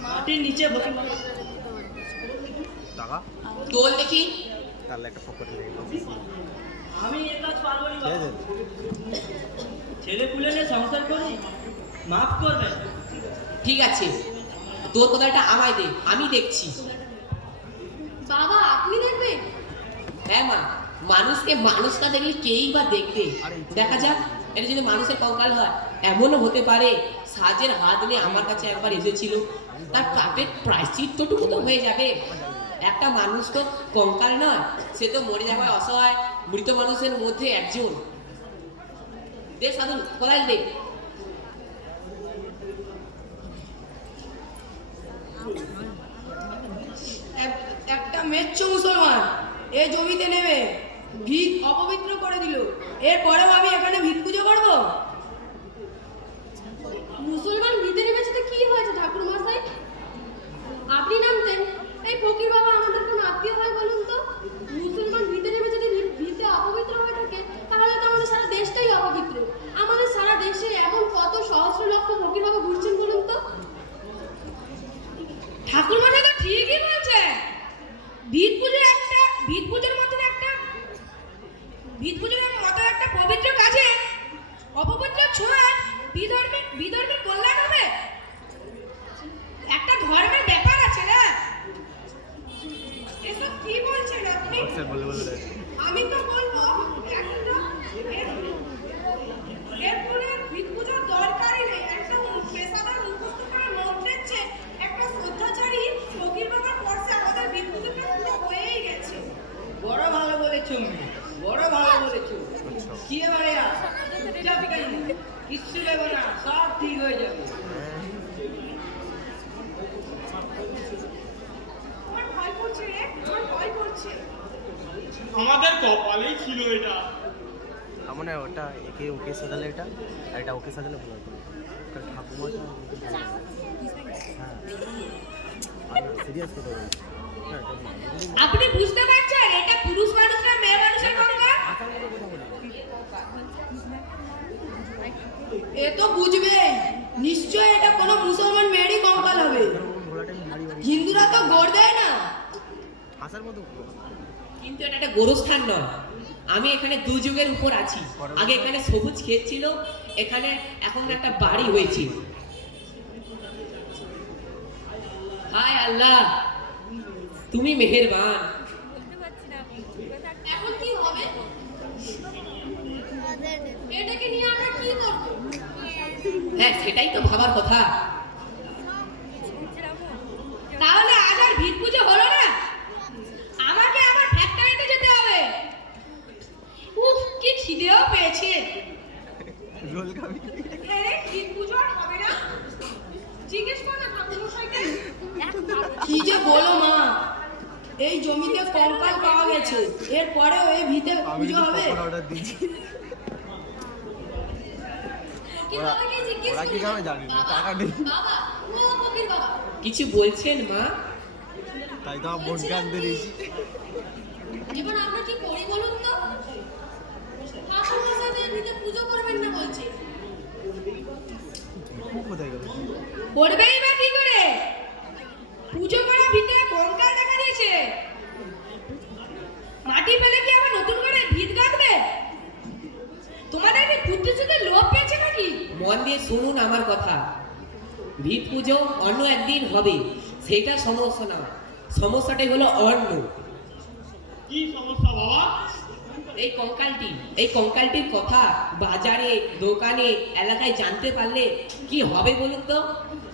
মাটির নিচে বসে বাবু। টাকা তোল দেখি। তাহলে একটা পকেটে লেগে আমি এ কাজ পারবো না বাবু। ছেলে পুলে নিয়ে সংসার করি, মাফ করবেন। ঠিক আছে, তোর কোদালটা আমায় দে, আমি দেখছি। বাবা, আপনি দেখবেন? হ্যাঁ মা, মানুষকে মানুষ না দেখলে কেই বা দেখবে। দেখা যাক, এটা যদি মানুষের কঙ্কাল হয়, এমনও হতে পারে সাজের হাত নিয়ে আমার কাছে একবার এসেছিল, তার পাপের প্রায়শ্চিত্তটুকু তো হয়ে যাবে। একটা মানুষ তো কঙ্কাল নয়, সে তো মরে যাওয়ার অসহায় মৃত মানুষের মধ্যে একজন। দে সাধু, কোদাল দে। একটা মেচ্ছ মুসলমান এই জমিতে নেমে ভিত অপবিত্র করে দিল। এরপরেও আমি এখানে ভিত পুজো করবো? মুসলমান ভিতরে নেমেছে তো কি হয়েছে ঠাকুর মশাই? আপনি নামতেন। এই ফকির বাবা আমাদের কোন আত্মীয় হয় বলুন তো? মুসলমান ভিতরে নেমে যদি ভিতে অপবিত্র হয়ে থাকে, তাহলে তো আমাদের সারা দেশটাই অপবিত্র। আমাদের সারা দেশে এমন কত সহস্র লক্ষ ফকির বাবা ঘুরছেন বলুন তো? ঠাকুর মশাই তো ঠিকই বলছে। ভিত পুজোর মতো একটা পবিত্র কাজে অপবিত্র ছোঁয়া বিধর্মীর কল্যাণ হবে। একটা ধর্মের ব্যাপার আছে না? এসব কি বলছেন আপনি? আমি তো বলবো এরপরে ভিত পুজোর দরকারই নেই। একটা পেশাদার মুখস্থ করে মন্ত্রের চেয়ে একটা শ্রদ্ধাচারী ফকির বাবার পর্ষে আমাদের ভিত পুজোটা পুরো হয়েই গেছে। বড় ভালো বলেছো, বড় ভালো বলেছো। কি এবারে আর কিচ্ছু দেবো না, সব ঠিক হয়ে যাবে। আমার ভয় করছে রে, আমার ভয় করছে। আমার কপালেই ছিল এটা। আমার মনে হয় ওটা একে ওকে সাজালে এটা, আর এটা ওকে সাজালে ভালো হতো। ওটা ঠাকুমাটা হ্যাঁ সিরিয়াস কথা বলছি। হ্যাঁ আপনি বুঝতে পারছেন এটা পুরুষ মানুষ না মেয়ে মানুষের কঙ্কাল? এ তো বুঝবেই, নিশ্চয় এটা কোনো মুসলমান মেয়েরই কঙ্কাল হবে। হিন্দুরা তো গড় দেয় না। হাসার মতো কিন্তু এটা একটা গোরস্থান নয়। আমি এখানে দু যুগের উপর আছি। আগে এখানে সবুজ ক্ষেত ছিল, এখানে এখন একটা বাড়ি হয়েছে। হায় আল্লাহ, তুমি মেহেরবান। এখন কি হবে? এটাকে নিয়ে আমরা কি করব? হ্যাঁ, সেটাই তো ভাবার কথা। তাহলে আজ আর ভিড় পুজো হলো না? আমাকে আবার ফ্যাক্টরিতে যেতে হবে। উফ, কি খিদেও পেয়েছে। রোল খাবি? হ্যাঁ, ভিড় পুজো আর হবে না? জিজ্ঞেস করো ঠাকুরমশাইকে। কি যে বলো মা, এই জমিতে কঙ্কাল পাওয়া গেছে, এরপরেও এই ভিতে পুজো হবে? অর্ডার দিয়েছি। কি বাবাকে জিজ্ঞেস ওরা কি করি। খাবে জানি না, টাকা নেই। বাবা, ও ফকির বাবা। কিছু বলছেন মা? তাই তো আমার বোনকে আনতে দিয়েছি। এবার আমরা কি করি বলুন তো? ঠাকুর মশাইদের ভিতরে পুজো করবেন না বলছে। কোথায় গেল? করবেই বা কি করে? পুজো করা ভিতরে কঙ্কাল দেখা দিয়েছে। মাটি ফেলে কি আবার নতুন করে ভিত গাঁথবে? তোমাদের কি বুদ্ধি যুগের লোভ পেয়েছে নাকি? মন দিয়ে শুনুন আমার কথা। ভিত পুজো অন্য একদিন হবে, সেটা সমস্যা না। সমস্যাটাই হলো অন্য। কি সমস্যা বাবা? এই কঙ্কালটির কথা বাজারে, দোকানে, এলাকায় জানতে পারলে কি হবে বলুন তো?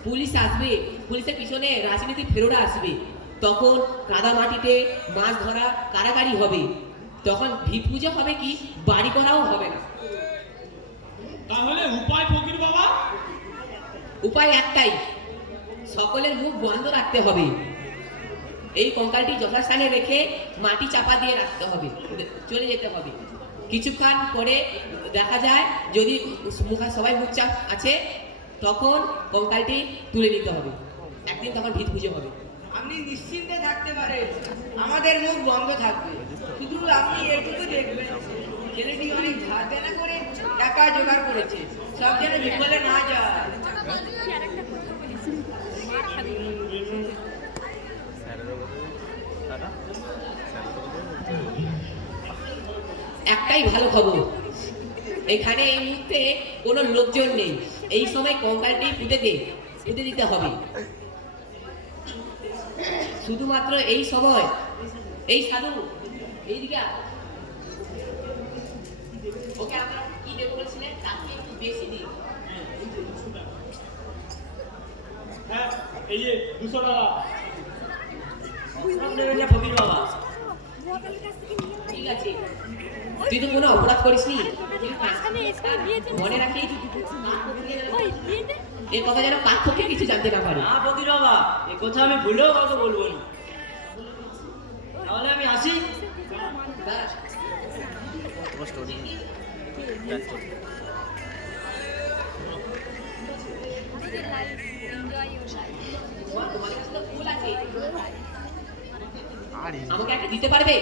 পুলিশ আসবে, পুলিশের পিছনে রাজনীতি ফেরোরা আসবে, তখন কাদা মাটিতে মাছ ধরা কারাগারি হবে, তখন ভিত পুজো হবে কি, বাড়ি করাও হবে না। তাহলে উপায় ফকির বাবা? উপায় একটাই, সকলের মুখ বন্ধ রাখতে হবে। এই কঙ্কালটি যথাস্থানে রেখে মাটি চাপা দিয়ে রাখতে হবে, চলে যেতে হবে। কিছুক্ষণ পরে দেখা যায় যদি সবাই মুখ চাপ আছে, তখন কঙ্কালটি তুলে নিতে হবে। একদিন তখন ভিত পুজো হবে। আপনি নিশ্চিন্তে থাকতে পারেন, আমাদের মুখ বন্ধ থাকবে। শুধু আপনি এটুকু দেখবেন, ছেলেটি অনেক ধার দেনা করে টাকা জোগাড় করেছে, সব যেন বিফলে না যায়। একটাই ভালো খবর, এখানে এই মুহূর্তে কোনো লোকজন নেই। এই সময় কঙ্কালটি পুঁতে দিতে হবে। শুধুমাত্র এই সময়। এই সাধু, এইদিকে আয়। ওকে আমরা কি দেবো বলছিলেন, তাকে একটু বেশি দিই। হ্যাঁ, এই যে 200 টাকা। সব নেবেন না ফকির বাবা? ঠিক আছে, তুই তো কোনো অপরাধ করিসনি, মনে রাখিস এর কথা যেন কার থেকে কিছু জানতে না পারে। না ফকির বাবা, এ কথা আমি ভুলেও কথা বলবো না। তাহলে আমি আসি। ব্যাস। তোমার স্টোরি তোমাদের কাছে তো ফুল আছে, আরে আমাকে একটা দিতে পারবে?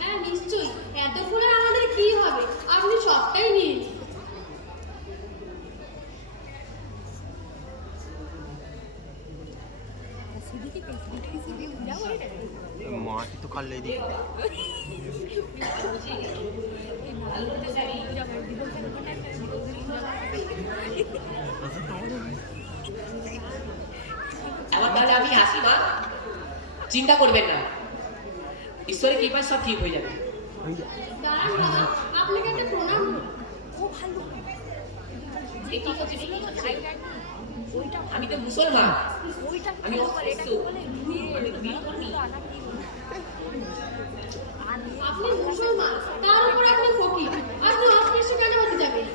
হ্যাঁ নিশ্চয়ই, এত ফুলে আমাদের কি হবে, আপনি সবটাই নিন। মাটি তো খাল্লে দিই। এবার তাহলে আমি আসি মা, চিন্তা করবেন না, ঈশ্বরের কৃপায় সব ঠিক হয়ে যাবে। দাঁড়ান বাবা, আপনাকে একটা প্রণাম করুন। এ কি করছে, এ কি করছে? আমি তো মুসলমান, আমি অস্পৃশ্য, আমি তো বিরোধী। আপনি মুসলমান, তার উপর আপনি ফকির, আপনি অস্পৃশ্য কেন হতে যাবেন?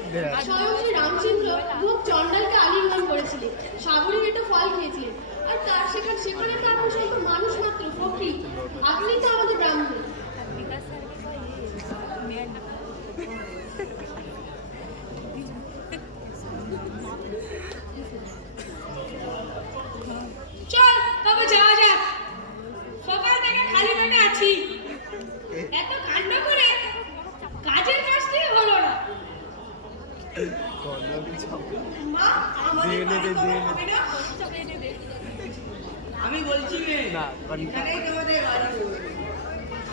স্বয়ং শ্রী রামচন্দ্র ভোগ চণ্ডালকে আলিঙ্গন করেছিলেন, সাগরে একটা ফল খেয়েছিলেন, আর তার সেখানে তো আপনি শুধু মানুষ মাত্র, ফকির। আপনি তো আমাদের ব্রাহ্মণ। চল তবে যাওয়া যাক, সকাল থেকে খালি পেটে আছি, এত কাণ্ড করে কাজের কাজটাই হলো না। মা আমাদের বাড়ি কবে হবে না? আমি বলছি রে, না, এখানেই তোমাদের বাড়ি হবে।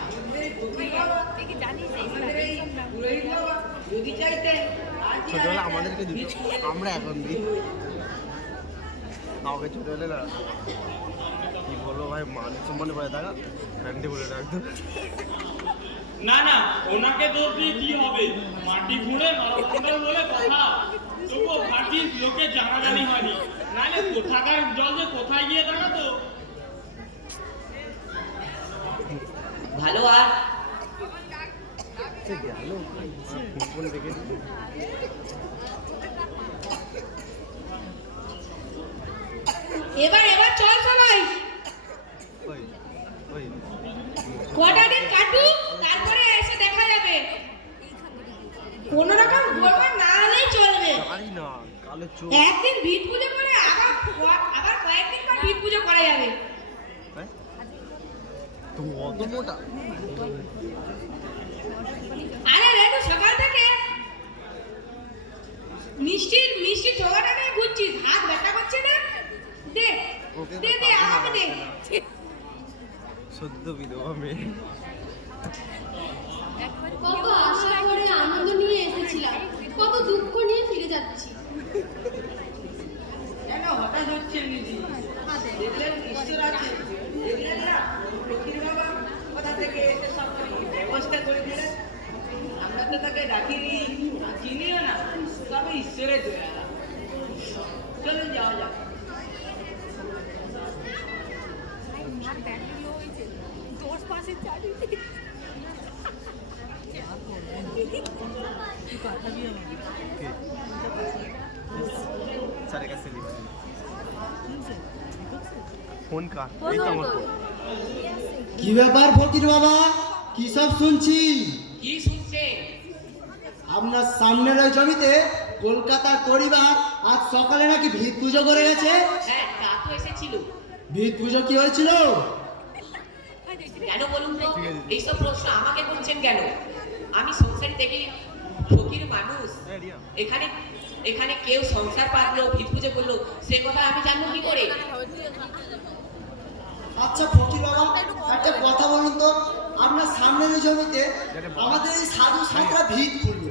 আমাদের গোপী বাবা, আমাদের এই পুরোহিত বাবা যদি চাইতেন আজই ছোটবেলা আর আমাদেরকে দিত, বীজ করে আমরা এখন দিই। আমাকে ছোটবেলা কি বলবো ভাই, মান সম্মানে পায় থাকা ফ্যান্টি বলে রাখতো। না না, ওনাকে দোষ দিয়ে কি হবে? মাটি ঘুরে মারকুন্ডল বলে কথা। তবুও ভাটির লোকে জানাজানি হয়নি, নাহলে কোথাকার জল যে কোথায় গিয়ে দাঁড়াতো। ভালো আর গেল ফোন দেখে এবার চল সবাই, ওই ওই কটা দিন কাটুক, তারপরে এসে দেখা যাবে। কোন রকম গোলমাল না হলেই চলবে। পারি না, কালো চোখ। একদিন ভিত পুজো করে আবার কয়েকদিন পর ভিত পুজো করা যাবে। হ্যাঁ? তো অত মোটা আরে রেডু সকাল থেকে মিষ্টি ঠোঙাটা নিয়ে ঘুরছিস, হাত ব্যথা করছে না? দে ওকে দে দে আমাকে দে। সদ্য বিধবা মেয়ে। কত আশা করে আনন্দ নিয়ে এসেছিলাম, কত দুঃখ নিয়ে ফিরে যাচ্ছি। কেন হঠাৎ হচ্ছে দিদি? দেখলেন ঈশ্বর আছে, দেখলেন না লক্ষ্মীর বাবা কোথা থেকে এসে সব ব্যবস্থা করে দিলেন। আমরা তো তাকে ডাকিনি, চিনিও না, তবে ঈশ্বরের দয়া। চলুন যাওয়া যাক। স্যারের কাছে ফোন কার, এই তো আমার ফোন। কি ব্যাপার ফকির বাবা, কি সব শুনছি? কি শুনছে? আপনার সামনের ওই জমিতে কলকাতার পরিবার আজ সকালে নাকি ভিত পুজো করে গেছে। হ্যাঁ, তা তো এসেছিল। ভিত পুজো কি হয়েছিল? কেন বলুন তো? এইসব প্রশ্ন আমাকে করছেন কেন? আমি সংসারী থেকে ফকির মানুষ। হ্যাঁ, রিয়া। এখানে কেউ সংসার পাতলো, ভিত পুজো করলো, সে কথা আমি জানবো কি করে? আচ্ছা ফকির বাবা, একটা কথা বলুন তো, আপনার সামনের ওই জমিতে আমাদের এই সাধু সাঁতরা ভিত করলো,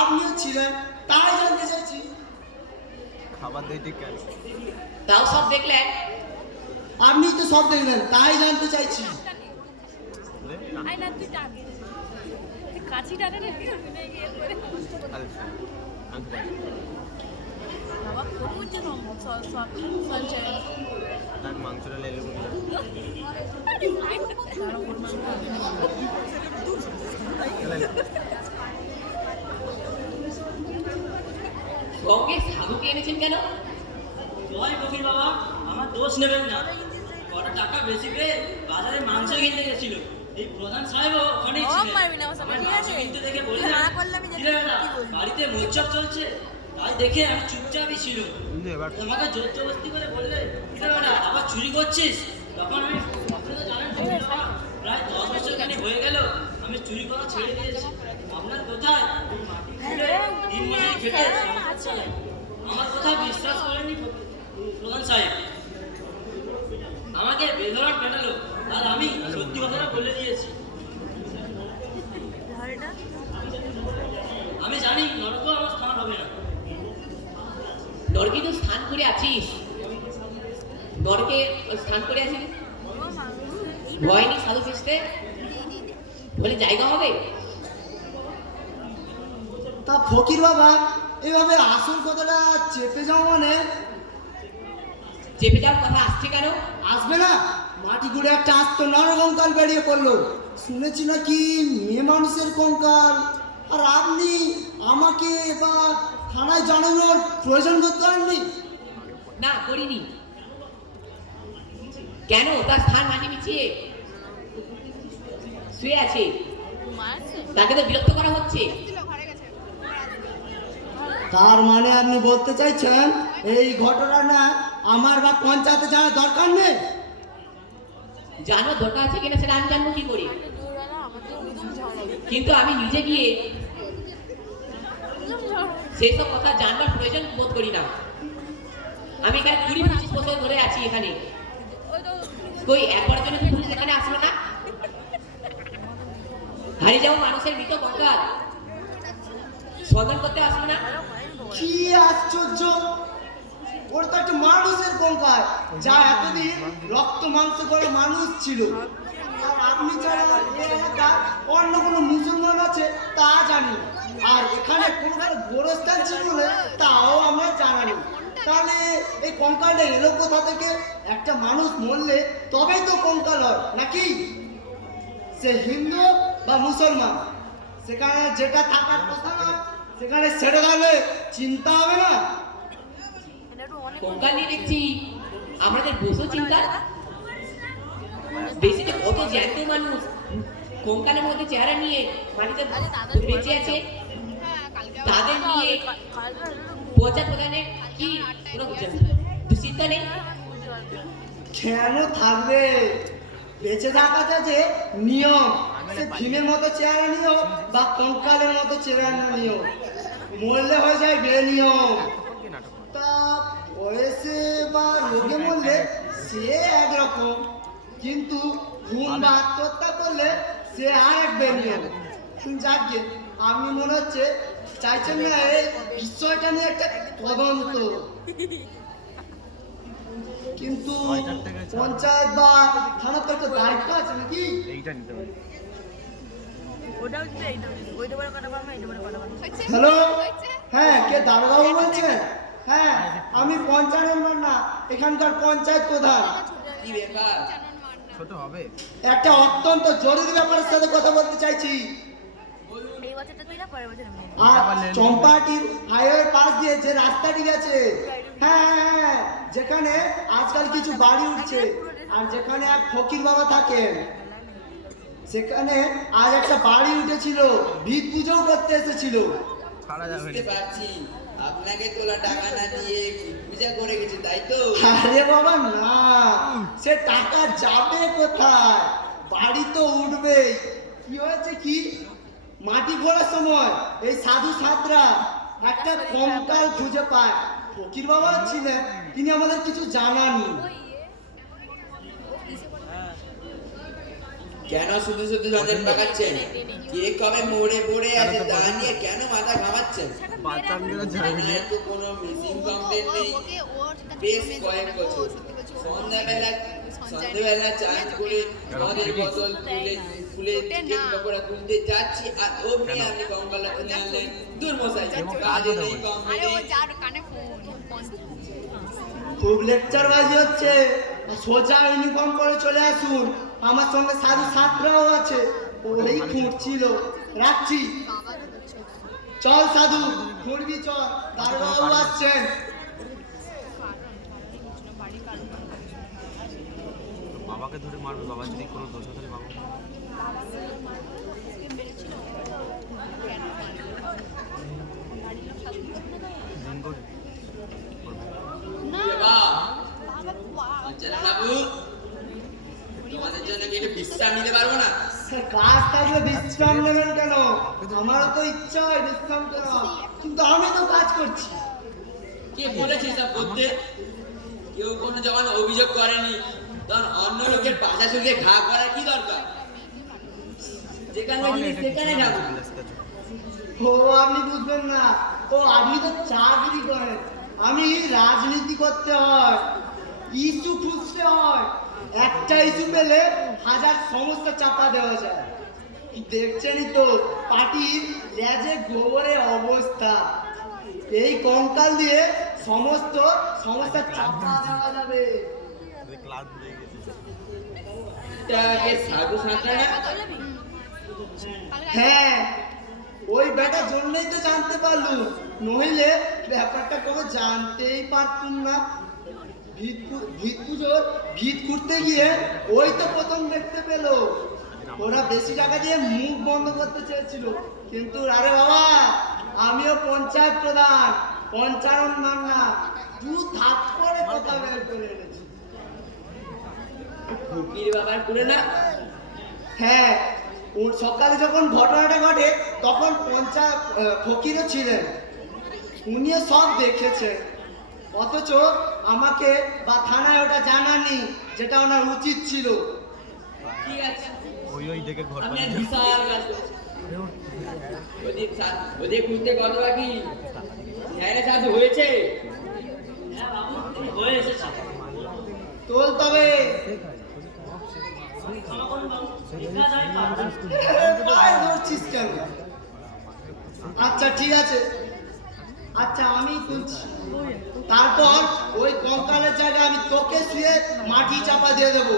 আপনিও ছিলেন, তাই জানতে চাইছি। খাবার দেয় ঠিক কেন? তাও সব দেখলেন? আপনি তো সব দেখলেন, তাই জানতে চাইছি। কাছি টানে আরে আঙ্কেল বাবা প্রচুর যে সঞ্চয় তার মাংসটা লেলে করে সঙ্গে সাধুকে এনেছেন কেন? জয় কবির বাবা, আমার দোষ নেবেন না। কটা টাকা বেশি পেয়ে বাজারে মাংস কিনতে গেছিল। এই প্রধান সাহেবও ওখানেই ছিলেন। আমার মাংস কিনতে দেখে বললেন, "কিরে বেটা, বাড়িতে মোচ্চক চলছে?" তাই দেখে আমি চুপচাপই ছিল। কিন্তু এবার তোমাকে জোর জবরদস্তি করে বললে, "কিরে বেটা, আবার চুরি করছিস?" তখন আমি, আপনি তো জানেন কবির বাবা, প্রায় 10 বছর খানি হয়ে গেল আমি চুরি করা ছেড়ে দিয়েছি। আপনার কোথায় মাটি খুঁড়ে দিন মজুরি খেটে সংসার চালাই। আমার কথা বিশ্বাস করেনি প্রধান সাহেব, আমাকে বেধড়ক পেটালো, আর আমি সত্যি কথাটা বলে দিয়েছি। আমি জানি নরকেও আমার স্থান হবে না। নরকে তো স্থান করে আছিস, নরকে স্থান করে আছিস, ভয় নেই সাধু খুঁজতে বলে জায়গা হবে। তা ফকির বাবা, এভাবে আসল কথাটা চেপে যাও মানে? চেপে যাওয়ার কথা আসছে কেন? আসবে না, মাটি গুড়ে একটা আস্ত নরকঙ্কাল বেরিয়ে পড়লো। শুনেছি নাকি মেয়ে মানুষের কঙ্কাল, আর আপনি আমাকে এবার থানায় জানানোর প্রয়োজন বোধ করেননি? না, করিনি। কেন? তার স্থান মাটি মিছিয়ে শুয়ে আছে, তাকে তো বিরক্ত করা হচ্ছে। তার মানে আপনি বলতে চাইছেন এই ঘটনা না আমার বা পঞ্চায়েতে জানার দরকার নেই? জানো দরকার আছে কিনা সেটা আমি জানবো কি করে, দূরবেলা আমাদের একদম ঝাড়া কিন্তু আমি নিজে গিয়ে সেই সব কথা জানবার প্রয়োজন বোধ করি না। আমি এখানে 20-25 বছর ধরে আছি এখানে, ওই তো কই একবারের জন্য পুলিশ এখানে আসলো না? হারিয়ে যাওয়া মানুষের মৃত কঙ্কাল সন্ধান করতে আসলো না? কি আশ্চর্য! ওর তো একটা মানুষের কঙ্কাল, যা এতদিন রক্ত মাংস করে মানুষ ছিল। আর আপনি ছাড়া এই এলাকার অন্য কোনো মুসলমান আছে তা জানি, আর এখানে কোনো গোরস্থান ছিল বলে তাও আমরা জানি। তাহলে এই কঙ্কালটা এলো কোথা থেকে? একটা মানুষ মরলে তবেই তো কঙ্কাল হয় নাকি? সে হিন্দু বা মুসলমান, সেখানে যেটা থাকার কথা না সেখানে ছেড়ে গেলে চিন্তা হবে না? কঙ্কাল নিয়ে দেখছি আমাদের বসে চিন্তা। দেশে কত জ্যান্ত মানুষ কঙ্কালের মধ্যে চেহারা নিয়ে মাটিতে বেঁচে আছে, তাদের নিয়ে পঞ্চায়েত প্রধানের কি কোনো দুশ্চিন্তা নেই? কেন থাকবে? বেঁচে থাকাটা যে নিয়ম, সে ভীমের মতো চেহারা নিও বা কঙ্কালের মতো চেহারা নিও, মরলে হয়ে যায় বেনিয়ম। তা বয়সে বা রোগে মরলে সে একরকম, কিন্তু খুন বা আত্মহত্যা করলে সে আর এক বেনিয়ম। যাকে আমি মনে হচ্ছে চাইছেন না এই বিষয়টা নিয়ে একটা তদন্ত, কিন্তু পঞ্চায়েত বা থানার তো একটা দায়িত্ব আছে নাকি? এইটা নিতে পারি। ওটাও দিতে ওইটা বড় কথা বলবো এইটা বড় কথা বলবো হ্যালো, হ্যাঁ কে দারোগাবু বলছেন? হ্যাঁ আমি পঞ্চায়েত মেম্বার না, এখানকার পঞ্চায়েত প্রধান। কি ব্যাপার? ছোট হবে। একটা অত্যন্ত জরুরি ব্যাপারের সাথে কথা বলতে চাইছি। এই বছরটা তুই না পরের বছর আমি আর চম্পাটির হাইওয়ে পাশ দিয়ে যে রাস্তাটি গেছে, হ্যাঁ হ্যাঁ হ্যাঁ, যেখানে আজকাল কিছু বাড়ি উঠছে আর যেখানে এক ফকির বাবা থাকেন, সেখানে আজ একটা বাড়ি উঠেছিল, ভিত পুজোও করতে এসেছিল। ছাড়া যাবে বুঝতে পারছি, আপনাকে তোলা টাকা না দিয়ে পূজা করে গেছে তাই তো? আরে বাবা না, সে টাকা যাবে কোথায়? বাড়ি তো উঠবেই। কি হয়েছে কি, মাটি খোঁড়ার সময় এই সাধু সাধরা একটা কঙ্কাল খুঁজে পায়। ফকির বাবা ছিলেন, তিনি আমাদের কিছু জানাননি। কেন শুধু শুধু নজর পাকাচ্ছেন? কে কবে মরে পড়ে আছে তা নিয়ে কেন মাথা ঘামাচ্ছেন? বাচ্চাদের জানি আপনার তো কোনো মিসিং কমপ্লেন নেই বেশ কয়েক বছর। সন্ধ্যাবেলা চান করে আমাদের বোতল খুলে চিকেন পকোড়া তুলতে যাচ্ছি আর অমনি আপনি কঙ্কালটা তুলে আনলেন। দূর মশাই, কাজে নেই কমপ্লেন। খুব লেকচার বাজি হচ্ছে, সোজা ইউনিফর্ম পরে চলে আসুন। আমার সঙ্গে সাধু সাতরাও আছে, ওই খুঁড়ছিল। রাখছি, চল সাধু খুঁড়বি, চল। দারোগাবু আসছেন। বাবাকে ধরে মারবে, বাবা যদি কোনো দোষ হয় তাহলে বাবা দিন করে বাবু, তোমাদের জন্য কি একটু বিশ্রাম নিতে পারবো না? কাজ থাকলে বিশ্রাম নেবেন কেন? আমারও তো ইচ্ছা হয় বিশ্রাম করা, কিন্তু আমি তো কাজ করছি। কে বলেছে সব করতে? কেউ কোনো যখন অভিযোগ করেনি তখন অন্য লোকের পাশা শুকিয়ে ঘা করার কি দরকার? যেখানে গেলে সেখানে যাবো। ও আপনি বুঝবেন না, ও আপনি তো চাকরি করেন, আমি রাজনীতি করতে হয়, ইস্যু খুঁজতে হয়। একটা ইস্যু পেলে হাজার সমস্যা চাপা দেওয়া যায়। দেখছেনই তো পার্টির লেজে গোবরের অবস্থা। এই কঙ্কাল দিয়ে সমস্ত সমস্যা চাপা দেওয়া যাবে। সাধু সাঁতরা না? হ্যাঁ, ওই বেটার জন্যই তো জানতে পারলুম, নইলে ব্যাপারটা কোনো জানতেই পারতুম না। ভিত পুজোর ভিত করতে গিয়ে ওই তো প্রথম দেখতে পেল। ওরা বেশি টাকা দিয়ে মুখ বন্ধ করতে চেয়েছিল, কিন্তু আরে বাবা আমিও পঞ্চায়েত প্রধান পঞ্চানন মান্না দু ধাপ করে কথা বের করে এনেছি। ফকির বাবার করে না? হ্যাঁ, ওর সকালে যখন ঘটনাটা ঘটে তখন পঞ্চায়েত ফকিরও ছিলেন, উনিও সব দেখেছেন, অথচ আমাকে বা থানায় ওটা জানানি, যেটা ওনার উচিত ছিল। ঠিক আছে, ওই দেখে ঘর আপনি এক বিশাল কাজ করেছেন। ওদের খুঁজতে কত বাকি? জায়গা সাথে হয়েছে? হ্যাঁ বাবু, হয়ে এসেছে। তোল তবে ক্ষমা করুন বাবু, এখানে আমি পারবো না। পায়ে ধরছিস কেন? আচ্ছা ঠিক আছে, আচ্ছা আমি তুলছি। তারপর ওই কঙ্কালের জায়গায় আমি তোকে শুয়ে মাটি চাপা দিয়ে দেবো,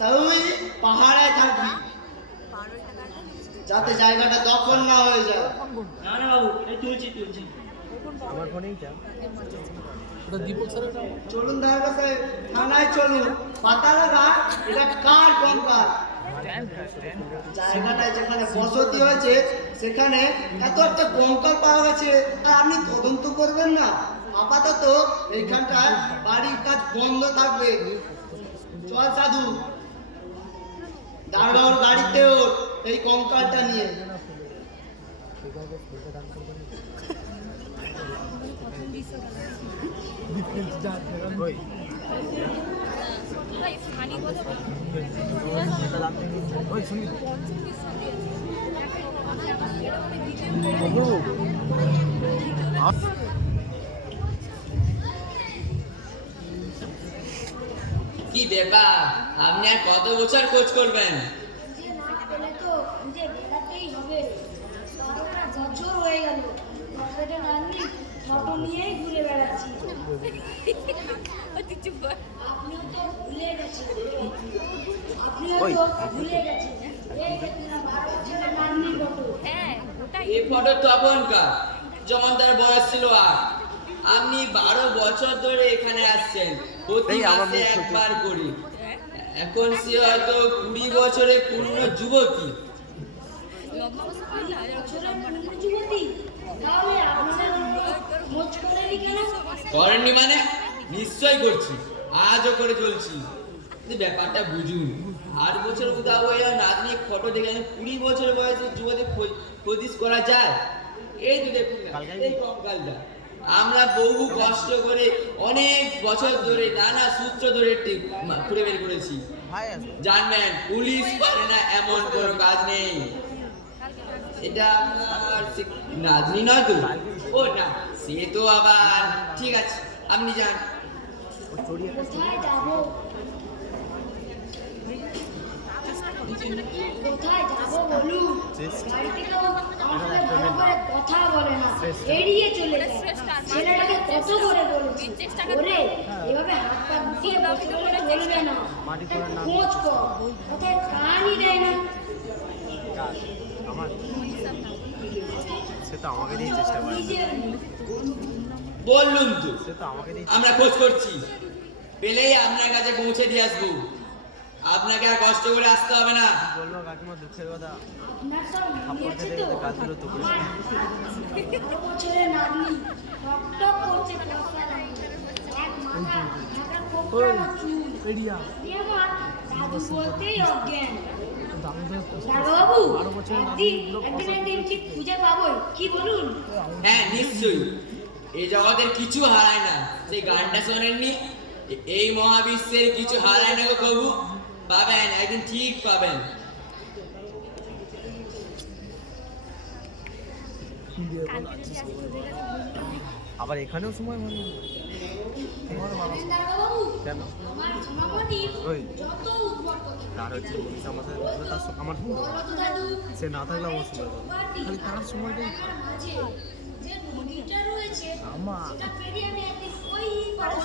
তুই পাহাড়ায় থাকবি যাতে জায়গাটা দখল না হয়ে যায়। না না বাবু, এই তুলছি। আমার ফোনেই যা চলুন দাদা সাহেব, থানায় চলুন, পাতা লাগা এটা কার কঙ্কাল। জায়গাটায় যেখানে বসতি হয়েছে সেখানে এত একটা কঙ্কাল পাওয়া গেছে, আর আপনি তদন্ত করবেন না? আপাতত এইখানটায় বাড়ির কাজ বন্ধ থাকবে। চল সাধু, দাঁড়াওর গাড়িতে ওর এই কঙ্কালটা নিয়ে। কি ব্যাপার, আপনি আর কত বছর কোচ করবেন? যে না পেলে তো যে বেড়াতেই হবে। 12টা বছর হয়ে গেল পকেটে নানি ফটো নিয়েই ঘুরে বেড়াচ্ছি। আপনিও তো ভুলে গেছেন, এই দেখুন না, 12 বছরের নানির ফটো। এই ফটো তখনকার, যখন তার বয়স ছিল 8। আপনি 12 বছর ধরে এখানে আসছেন, প্রতি মাসে একবার করি। এখন সে হয়তো 20 বছরে পূর্ণ যুবতী। বছরের পূর্ণ যুবতী, তাহলে আপনারা খোঁজ করেনি কেন? করেননি মানে? নিশ্চয় করছি, আজও করে চলছি। কিন্তু ব্যাপারটা বুঝুন, 8 বছর উদাও হয়ে নাতনি ফটো দেখে 20 বছর বয়সে যুবতী খোঁজ করা যায়? এই তো দেখুন না, এই কঙ্কালটা আমরা বহু কষ্ট করে অনেক বছর ধরে নানা সূত্র ধরে খুঁড়ে বের করেছি। জানবেন, পুলিশ পারে না এমন কোনো কাজ নেই। এটা আপনার নাতনি নয় তো? ও না, সে তো আবার ঠিক আছে, আপনি যান। কোথায় যাবো? কোথায় যাবো বলুন? বাড়িতে তো আমাদের ভালো করে কথা বলে না, এড়িয়ে চলে যায়। ছেলেটাকে কত করে বলেছি, ওরে এভাবে হাত পা গুটিয়ে বসে বলে চলবে না, খোঁজ কর। কোথায় কানই দেয় না। সে তো আমাকে দিয়ে চেষ্টা করে, নিজের বললুম তো সে তো আমাকে দিয়ে আমরা খোঁজ করছি, পেলেই আপনার কাছে পৌঁছে দিয়ে আসবো। আপনাকে আর কষ্ট করে আসতে হবে না। বললো কাকিমা দুঃখের কথা, আপনার সব থাপ্পড় মিলিয়েছে খেতে তো। খেতে গাছগুলো তো করে আমার 12 বছরের নাতনি টকটক করছে পয়সা নাই। এক মাথা ঢাকা কোপড়ানো চুল। দিয়ে আমার দাদু বলতেই অজ্ঞান। দাদুবাবু, একদিন ঠিক খুঁজে পাবোই, কি বলুন? হ্যাঁ নিশ্চয়ই, এই জগতের কিছু হারায় না। সেই গানটা শোনেননি, এই মহাবিশ্বের কিছু হারায় না গো কবু, পাবেন একদিন, ঠিক পাবেন। আবার এখানেও সময় ভালো দাদুবাবু, কেন? আমার সোনামণি ওই যত উদ্ভট কথা। তার হচ্ছে মনীষা আমাদের আমার বলো তো দাদু, সে না থাকলে আমার সময় পাবে, খালি তার সময়টাই আমার মাঝে যে নদীটা রয়েছে আমার সেটা পেরিয়ে আমি একদিন ওই পারে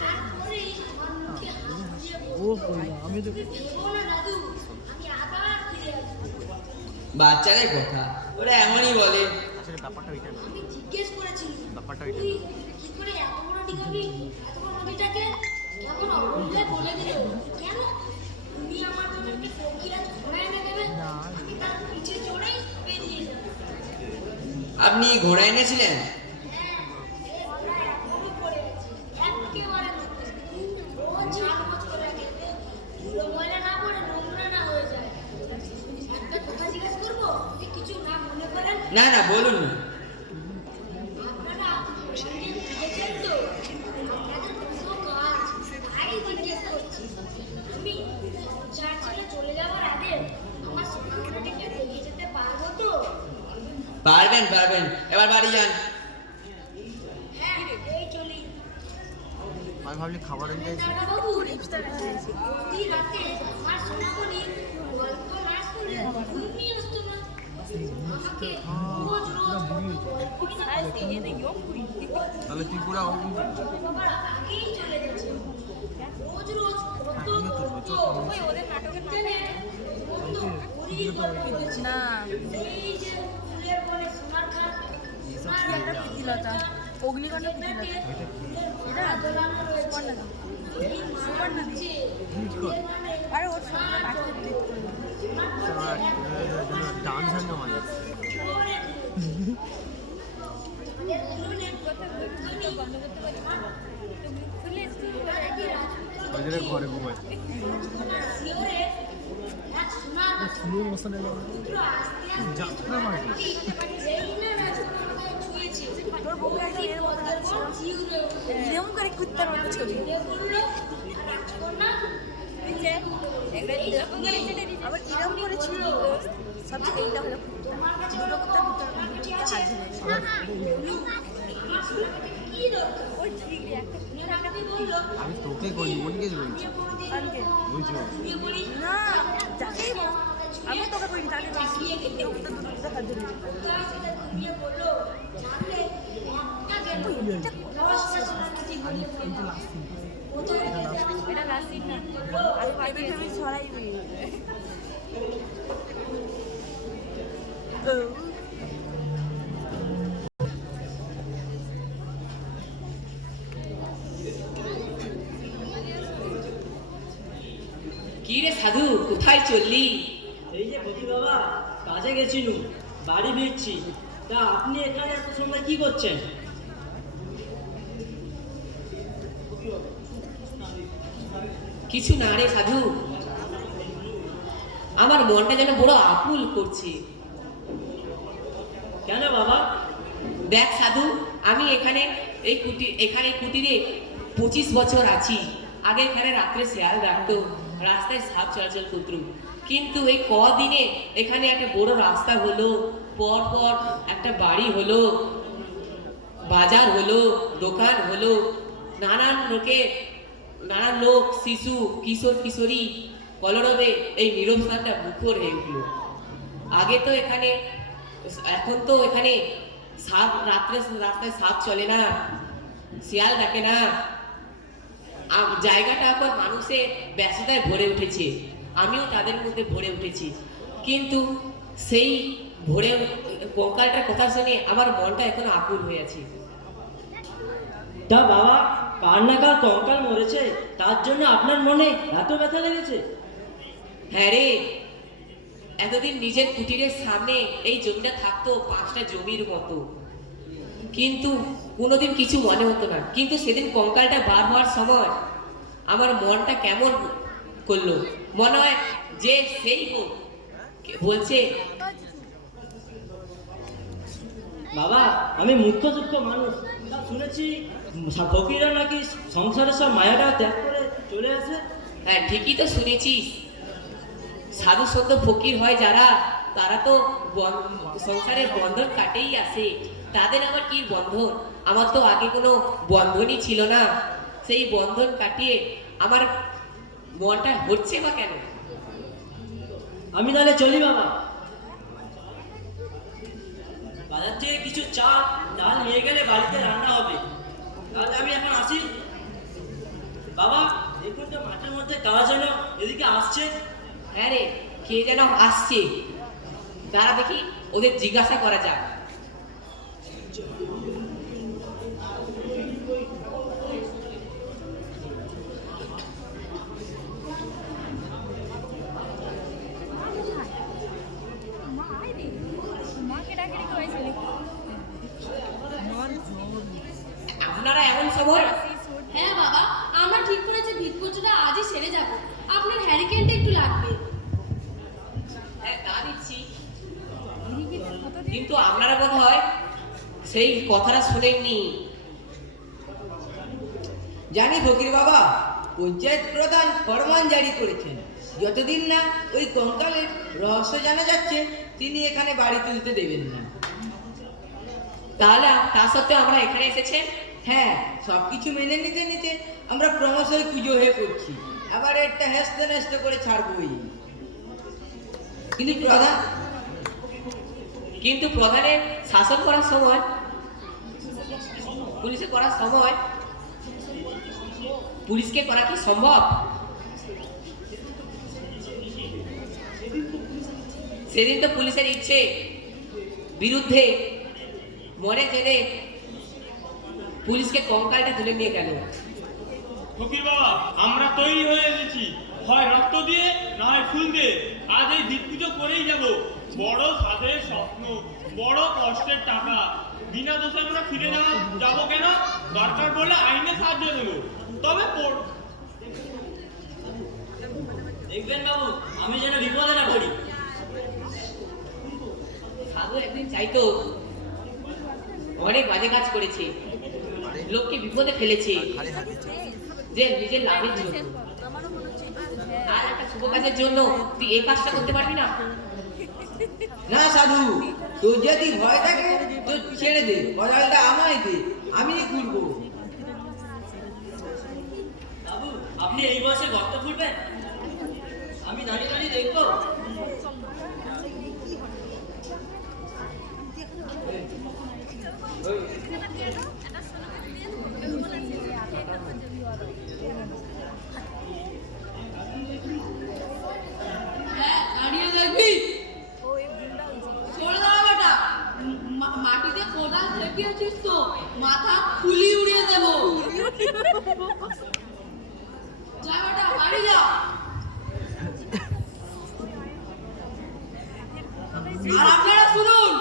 তারপরেই আমার মুখে হাত দিয়ে ও বললো আমি তো ভেবো না দাদু, আমি আবার ফিরে আসবো। বাচ্চাদের কথা ওরা এমনই বলে। আসলে ব্যাপারটা ওইটা না, আমি জিজ্ঞেস করেছি, ব্যাপারটা ওইটা তুই কি করে এত বড় ডিগাবি, এত বড় নদীটাকে কেমন অবহেলা করে দিল? কেন তুমি আমার জন্য একটি ফকিরা ঘোড়া এনে দেবে, আমি তার পিছে চড়েই বেরিয়ে যাবো। আপনি ঘোড়া এনেছিলেন? না না, বলুন না। পারবেন পারবেন, এবার বাড়ি যান। আমি ভাবলি খাবার এনে তাহলে তুই পুরা না প্রীতিলতা, অগ্নিকণ্ঠ প্রীতিলতা, এটা সুবর্ণা দি। আরে ওর সঙ্গে পাঠিয়ে ডান্স আর নয় ঘরে ঘুমায় যাত্রা মার্কেট তোর বউকে একদম এর মতো লাগছে, এরকম করে কুত্তার মতো ছবি। আবার কিরম করে ছিল সবচেয়ে এইটা হলো দুটো কুত্তার ভিতরে হাত আমি তোকে কই মনকে বলছি না যাকেই বল, আমি তোকে করি তাকে হাত ধরে এটা লাস্টিং না, আরে ভাবি আমি ছড়াইবি। কি রে সাধু, কোথায় চললি? এই যে বলি বাবা, কাজে গেছিলুম, বাড়ি ফিরছি। তা আপনি এখানে এত সময় কি করছেন? কিছু না রে সাধু, আমার মনটা যেন বড় আকুল করছে। কেন বাবা? দেখ সাধু, আমি এখানে কুটিরে 25 বছর আছি। আগে এখানে রাত্রে শেয়াল ডাকতো, রাস্তায় সাপ চলাচল করতো, কিন্তু এই কদিনে এখানে একটা বড় রাস্তা হলো, পর পর একটা বাড়ি হলো, বাজার হলো, দোকান হলো, নানান লোক, শিশু, কিশোর কিশোরী কলরবে এই নীরব স্থানটা মুখর হয়ে উঠলো। এখন তো এখানে সাপ, রাস্তায় সাপ চলে না, শিয়াল ডাকে না, জায়গাটা এখন মানুষের ব্যস্ততায় ভরে উঠেছে, আমিও তাদের মধ্যে ভরে উঠেছি। কিন্তু সেই ভরে কঙ্কালটার কথা শুনে আমার মনটা এখন আকুল হয়ে আছে। তা বাবা, কার না কার কঙ্কাল মরেছে, তার জন্য আপনার মনে এত ব্যথা লেগেছে? হ্যাঁ রে, এতদিন নিজের কুটিরের সামনে এই জমিটা থাকতো 5টা জমির মতো, কিন্তু কোনোদিন কিছু মনে হতো না। কিন্তু সেদিন কঙ্কালটা বার হওয়ার সময় আমার মনটা কেমন করলো, মনে হয় যে সেই বলছে। বাবা, আমি মুখ্য দুঃখ মানুষ, শুনেছি ফকিরা নাকি সংসারের সব মায়াটা ত্যাগ করে চলে আসে। হ্যাঁ ঠিকই তো শুনেছিস, সাধু সন্ত ফকির হয় যারা, তারা তো সংসারের বন্ধন কাটেই আসে। তাদের আবার কি বন্ধন? আমার তো আগে কোনো বন্ধনই ছিল না, সেই বন্ধন কাটিয়ে আমার মনটা হচ্ছে বা কেন? আমি তাহলে চলি বাবা, বাজার থেকে কিছু চাল ডাল নিয়ে গেলে বাড়িতে রান্না হবে। তাহলে আমি এখন আসি। বাবা, দেখুন তো মাঠের মধ্যে কারা যেন এদিকে আসছে। হ্যাঁ রে, কে যেন আসছে, তারা দেখি ওদের জিজ্ঞাসা করা যাক। খবর? হ্যাঁ বাবা, আমরা ঠিক করেছি ভিক্ষুটা আজই সেরে যাব। আপনার হ্যারিকেনটা একটু লাগবে। হ্যাঁ, তা দিচ্ছি। কিন্তু আপনারা বোধ হয় সেই কথাটা শোনেননি। জানি ফকির বাবা, পঞ্চায়েত প্রধান ফরমান জারি করেছেন, যতদিন না ওই কঙ্কালের রহস্য জানা যাচ্ছে তিনি এখানে বাড়ি তুলতে দেবেন না। তাহলে তা সত্ত্বেও আমরা এখানে এসেছেন? হ্যাঁ, সবকিছু মেনে নিতে নিতে আমরা ক্রমশই পুজো হয়ে পড়ছি, আবার একটা হেসতে নেস্তে করে ছাড়বই। কিন্তু প্রধানের শাসন করার সময়, পুলিশে করার সময় পুলিশকে করা কি সম্ভব? সেদিন তো পুলিশের ইচ্ছে বিরুদ্ধে মরে জেনে পুলিশকে কঙ্কালটা তুলে নিয়ে গেল। ফকির বাবা, আমরা তৈরি হয়ে এসেছি, হয় রক্ত দিয়ে না হয় ফুল দিয়ে। আজ এই ভিত পুজো করেই যাব। বড় সাধের স্বপ্ন, বড় কষ্টের টাকা, বিনা দোষে আমরা ফিরে যাবো কেন? দরকার পড়লে আইনে সাহায্য দেবো, তবে দেখবেন বাবু, আমি যেন বিপদে না পড়ি। সাধু একদিন চাইতো, অনেক বাজে কাজ করেছে, লোককে বিপদে ফেলেছে যে নিজের লাভের জন্য। আর একটা শুভ কাজের জন্য তুই এই কাজটা করতে পারবি না? না সাধু, তোর যদি ভয় থাকে তো ছেড়ে দে, বদলটা আমায় দে, আমি ঘুরবো। বাবু, আপনি এই বয়সে গর্ত খুঁড়বেন? আমি দাঁড়িয়ে দাঁড়িয়ে দেখবো। হ্যাঁ, দাঁড়িয়ে দেখবি। সরে দাঁড়া বেটা। মাটিতে কোদাল ঠেকিয়েছিস তো, মাথা খুলি উড়িয়ে দেবো। যা বেটা, বাড়ি যা। আর আপনারা শুনুন,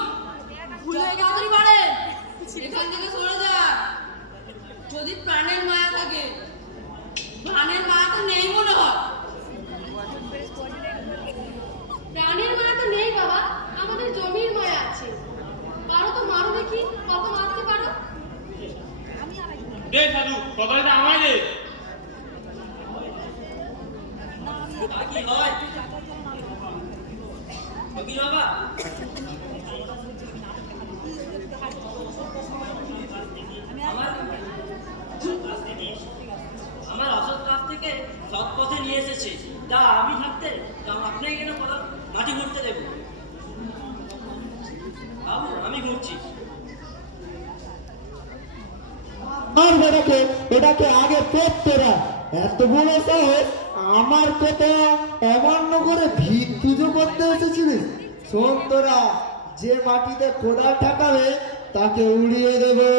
তাড়াতাড়ি বাড়েন, এখান থেকে সরে যান। যদি প্রাণের মায়া থাকে, প্রাণের মায়া তো নেই মনে হয়। প্রাণের মায়া তো নেই বাবা, আমাদের জমির মায়া আছে। পারো তো মারো দেখি, কত মারতে পারো। দে সাধু, বদলটা আমায় দে। তা কি হয় ফকির বাবা? আমার অসৎ কাছ থেকে সৎ পথে নিয়ে এসেছে, তা আমি থাকতে আপনাকে কেন মাটি ঘুরতে দেবো? বাবু, আমি ঘুরছি। আর এটাকে আগে পেট তোরা এত বড় সাহস, আমার কথা অমান্য করে ভিত পুজো করতে এসেছিলিস? শোন তোরা, যে মাটিতে কোদাল ঠাকাবে তাকে উড়িয়ে দেবে।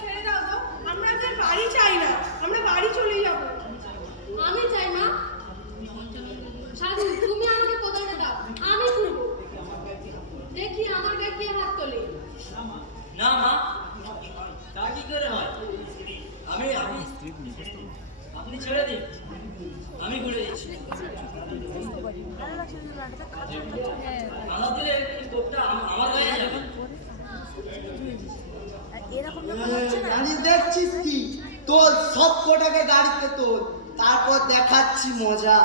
ছেড়ে দাও গো, আমরা যে বাড়ি চাই না, আমরা বাড়ি চলে যাব। আমি চাই মা। সাধু, তুমি আমাকে কোদালটা দাও, আমি খুঁড়বো। দেখি আমার গায়ে কে হাত তোলে। না মা, তা কি করে হয়? আপনি ছেড়ে দিন, আমি ঘুরে দিচ্ছি। আমার দিলে কোপটা আমার গায়ে যাবে। এরকম যখন হচ্ছে না, জানি দেখছিস কি, তোর সব কোটাকে গাড়িতে তোর, তারপর দেখাচ্ছি মজা।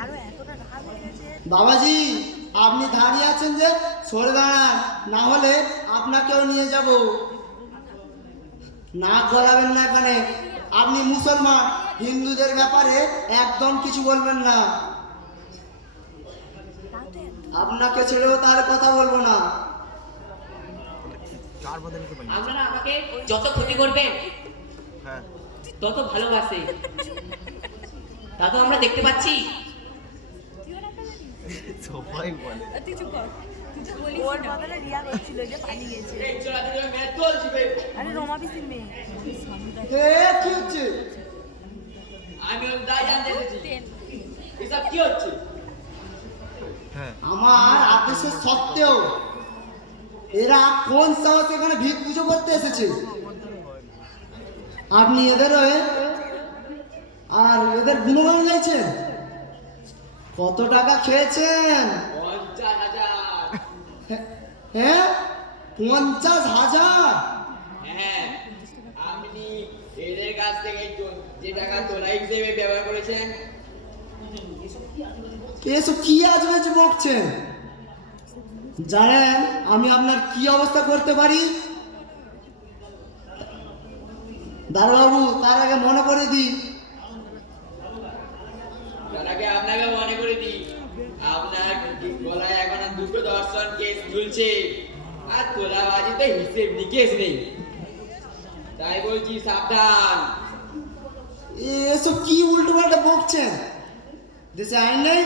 আরো এতটা রাগ হয়ে গেছে। বাবাজি, আপনি দাঁড়িয়ে আছেন যে, সরে দাঁড়ান, না হলে আপনাকেও নিয়ে যাব। নাক গলাবেন না এখানে। আপনি মুসলমান, হিন্দুদের ব্যাপারে একদম কিছু বলবেন না। আপনাকে ছেড়েও তার কথা বলবো না। আপনারা আমাকে যত ক্ষতি করবেন তত ভালোবাসে, তা তো আমরা দেখতে পাচ্ছি। তুই চুপ কর, তুই তো বলিস ওর বদলে রিয়া করছিল যে পানি গেছে। আরে রমা পিসির মেয়ে। কি হচ্ছে? আমি ওর দায় জানতে এসেছি, এসব কি হচ্ছে? আমার আদেশের সত্ত্বেও এরা কোন সাহস এখানে ভিক পুজো করতে এসেছে? আপনি এদের হয়ে আর এদের গুণগান গাইছেন? কত টাকা খেয়েছেন? 50,000। হ্যাঁ, 50,000? হ্যাঁ, আপনি এদের কাছ থেকে যে টাকা তোলা হিসেবে ব্যবহার করেছেন। এসব কি আজবে বকছেন? জানেন আমি আপনার কি অবস্থা করতে পারি? দারোগাবু, তার আগে মনে করে দিই, তার আগে আপনাকে মনে করে দিই, আপনার গলায় এখনো 2টো দর্শন কেস ঝুলছে, আর তোলাবাজিতে হিসেব নিকেশ নেই। তাই বলছি সাবধান। এসব কি উল্টো পাল্টা বকছেন? দেশে আইন নেই?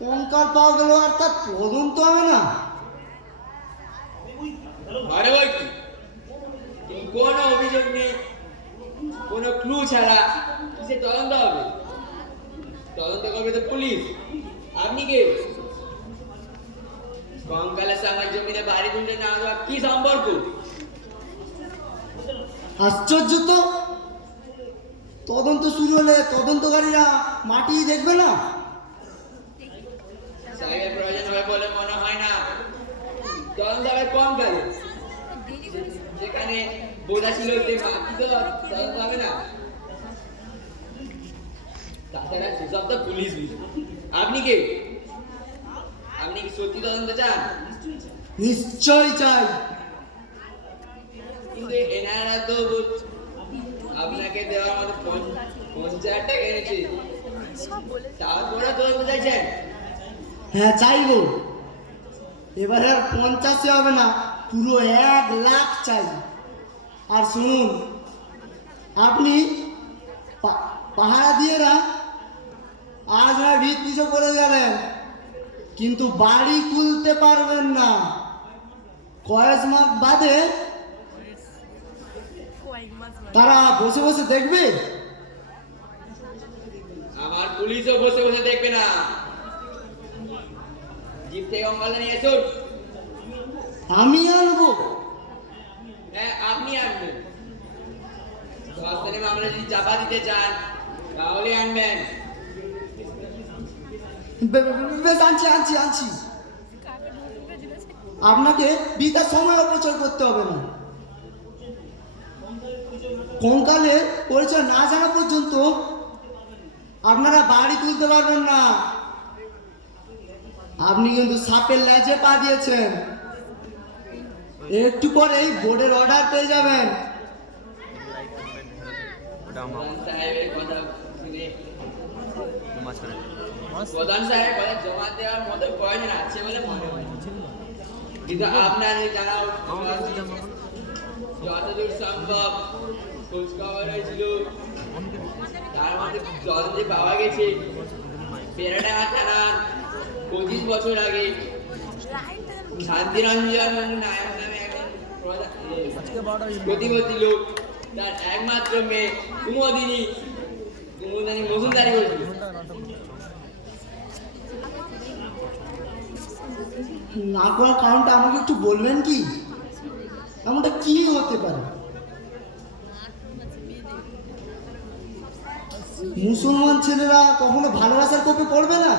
কঙ্কাল পাওয়া গেল আর তার তদন্ত হবে না? আরে বলছি কোনো অভিযোগ নেই, কোনো ক্লু ছাড়া কিসে তদন্ত হবে? তদন্ত করবে তো পুলিশ। আপনি কে? কঙ্কালের সঙ্গে জমিনে বাড়ি তুলতে না দেওয়া কি সম্পর্ক? আশ্চর্য তো, তদন্ত শুরু হলে তদন্তকারীরা মাটি দেখবে না? সাহেবের প্রয়োজন হবে বলে মনে হয় না। তদন্ত হবে কঙ্কালে, যেখানে বোঝা ছিল যে মাটি তো তদন্ত হবে না। তাছাড়া সেসব তো পুলিশ বুঝবে। আপনি কে? আপনি কি সত্যি তদন্ত চান? নিশ্চয় চাই। কিন্তু এনারা তো আপনাকে দেওয়ার মতো 50,000 টাকা এনেছে, তারপরে তদন্ত চাইছেন? হ্যাঁ চাইবো। এবারে আর 50 হবে না, পুরো 1 লাখ চাই। আর শুনুন, আপনি পাহারা দিয়ে আজ না ভিক পুজো করে গেলেন, কিন্তু বাড়ি খুলতে পারবেন না। কয়েক মাস বাদে তারা বসে বসে দেখবে। আমার পুলিশও বসে বসে দেখবে না। জিপ থেকে অঙ্গলে নিয়ে এসুন। আমি আনবো? হ্যাঁ, আপনি আনবেন। ধর্ষণের মামলা যদি চাপা দিতে চান তাহলে আনবেন। বেশ, আনছি। আপনাকে বিকাশ সময় অপচয় করতে হবে না। কঙ্কালের পরিচয় না জানা পর্যন্ত আপনারা বাড়ি তুলতে পারবেন না। আপনি কিন্তু সাপের লেজে পা দিয়েছেন। একটু পরেই বোর্ডের অর্ডার পেয়ে যাবেন। সাহেবের কথা শুনে প্রধান সাহেব কথা জমা দেওয়ার মতো প্রয়োজন আছে বলে মনে হয়, কিন্তু আপনার জানা যতদূর সম্ভব খোঁজ খবর হয়েছিল তার মধ্যে তদন্তে পাওয়া গেছে বেড়াডাঙ্গা থানার 25 বছর আগে শান্তিরঞ্জন নায়ক নামে একজন প্রতিবন্ধী লোক তার একমাত্র মেয়ে কুমুদিনী মজুমদারি করেছিল। না করার কারণটা আমাকে একটু বলবেন কি? এমনটা কি হতে পারে? মুসলমান ছেলেরা কখনো ভালোবাসার কোপে পড়বে না?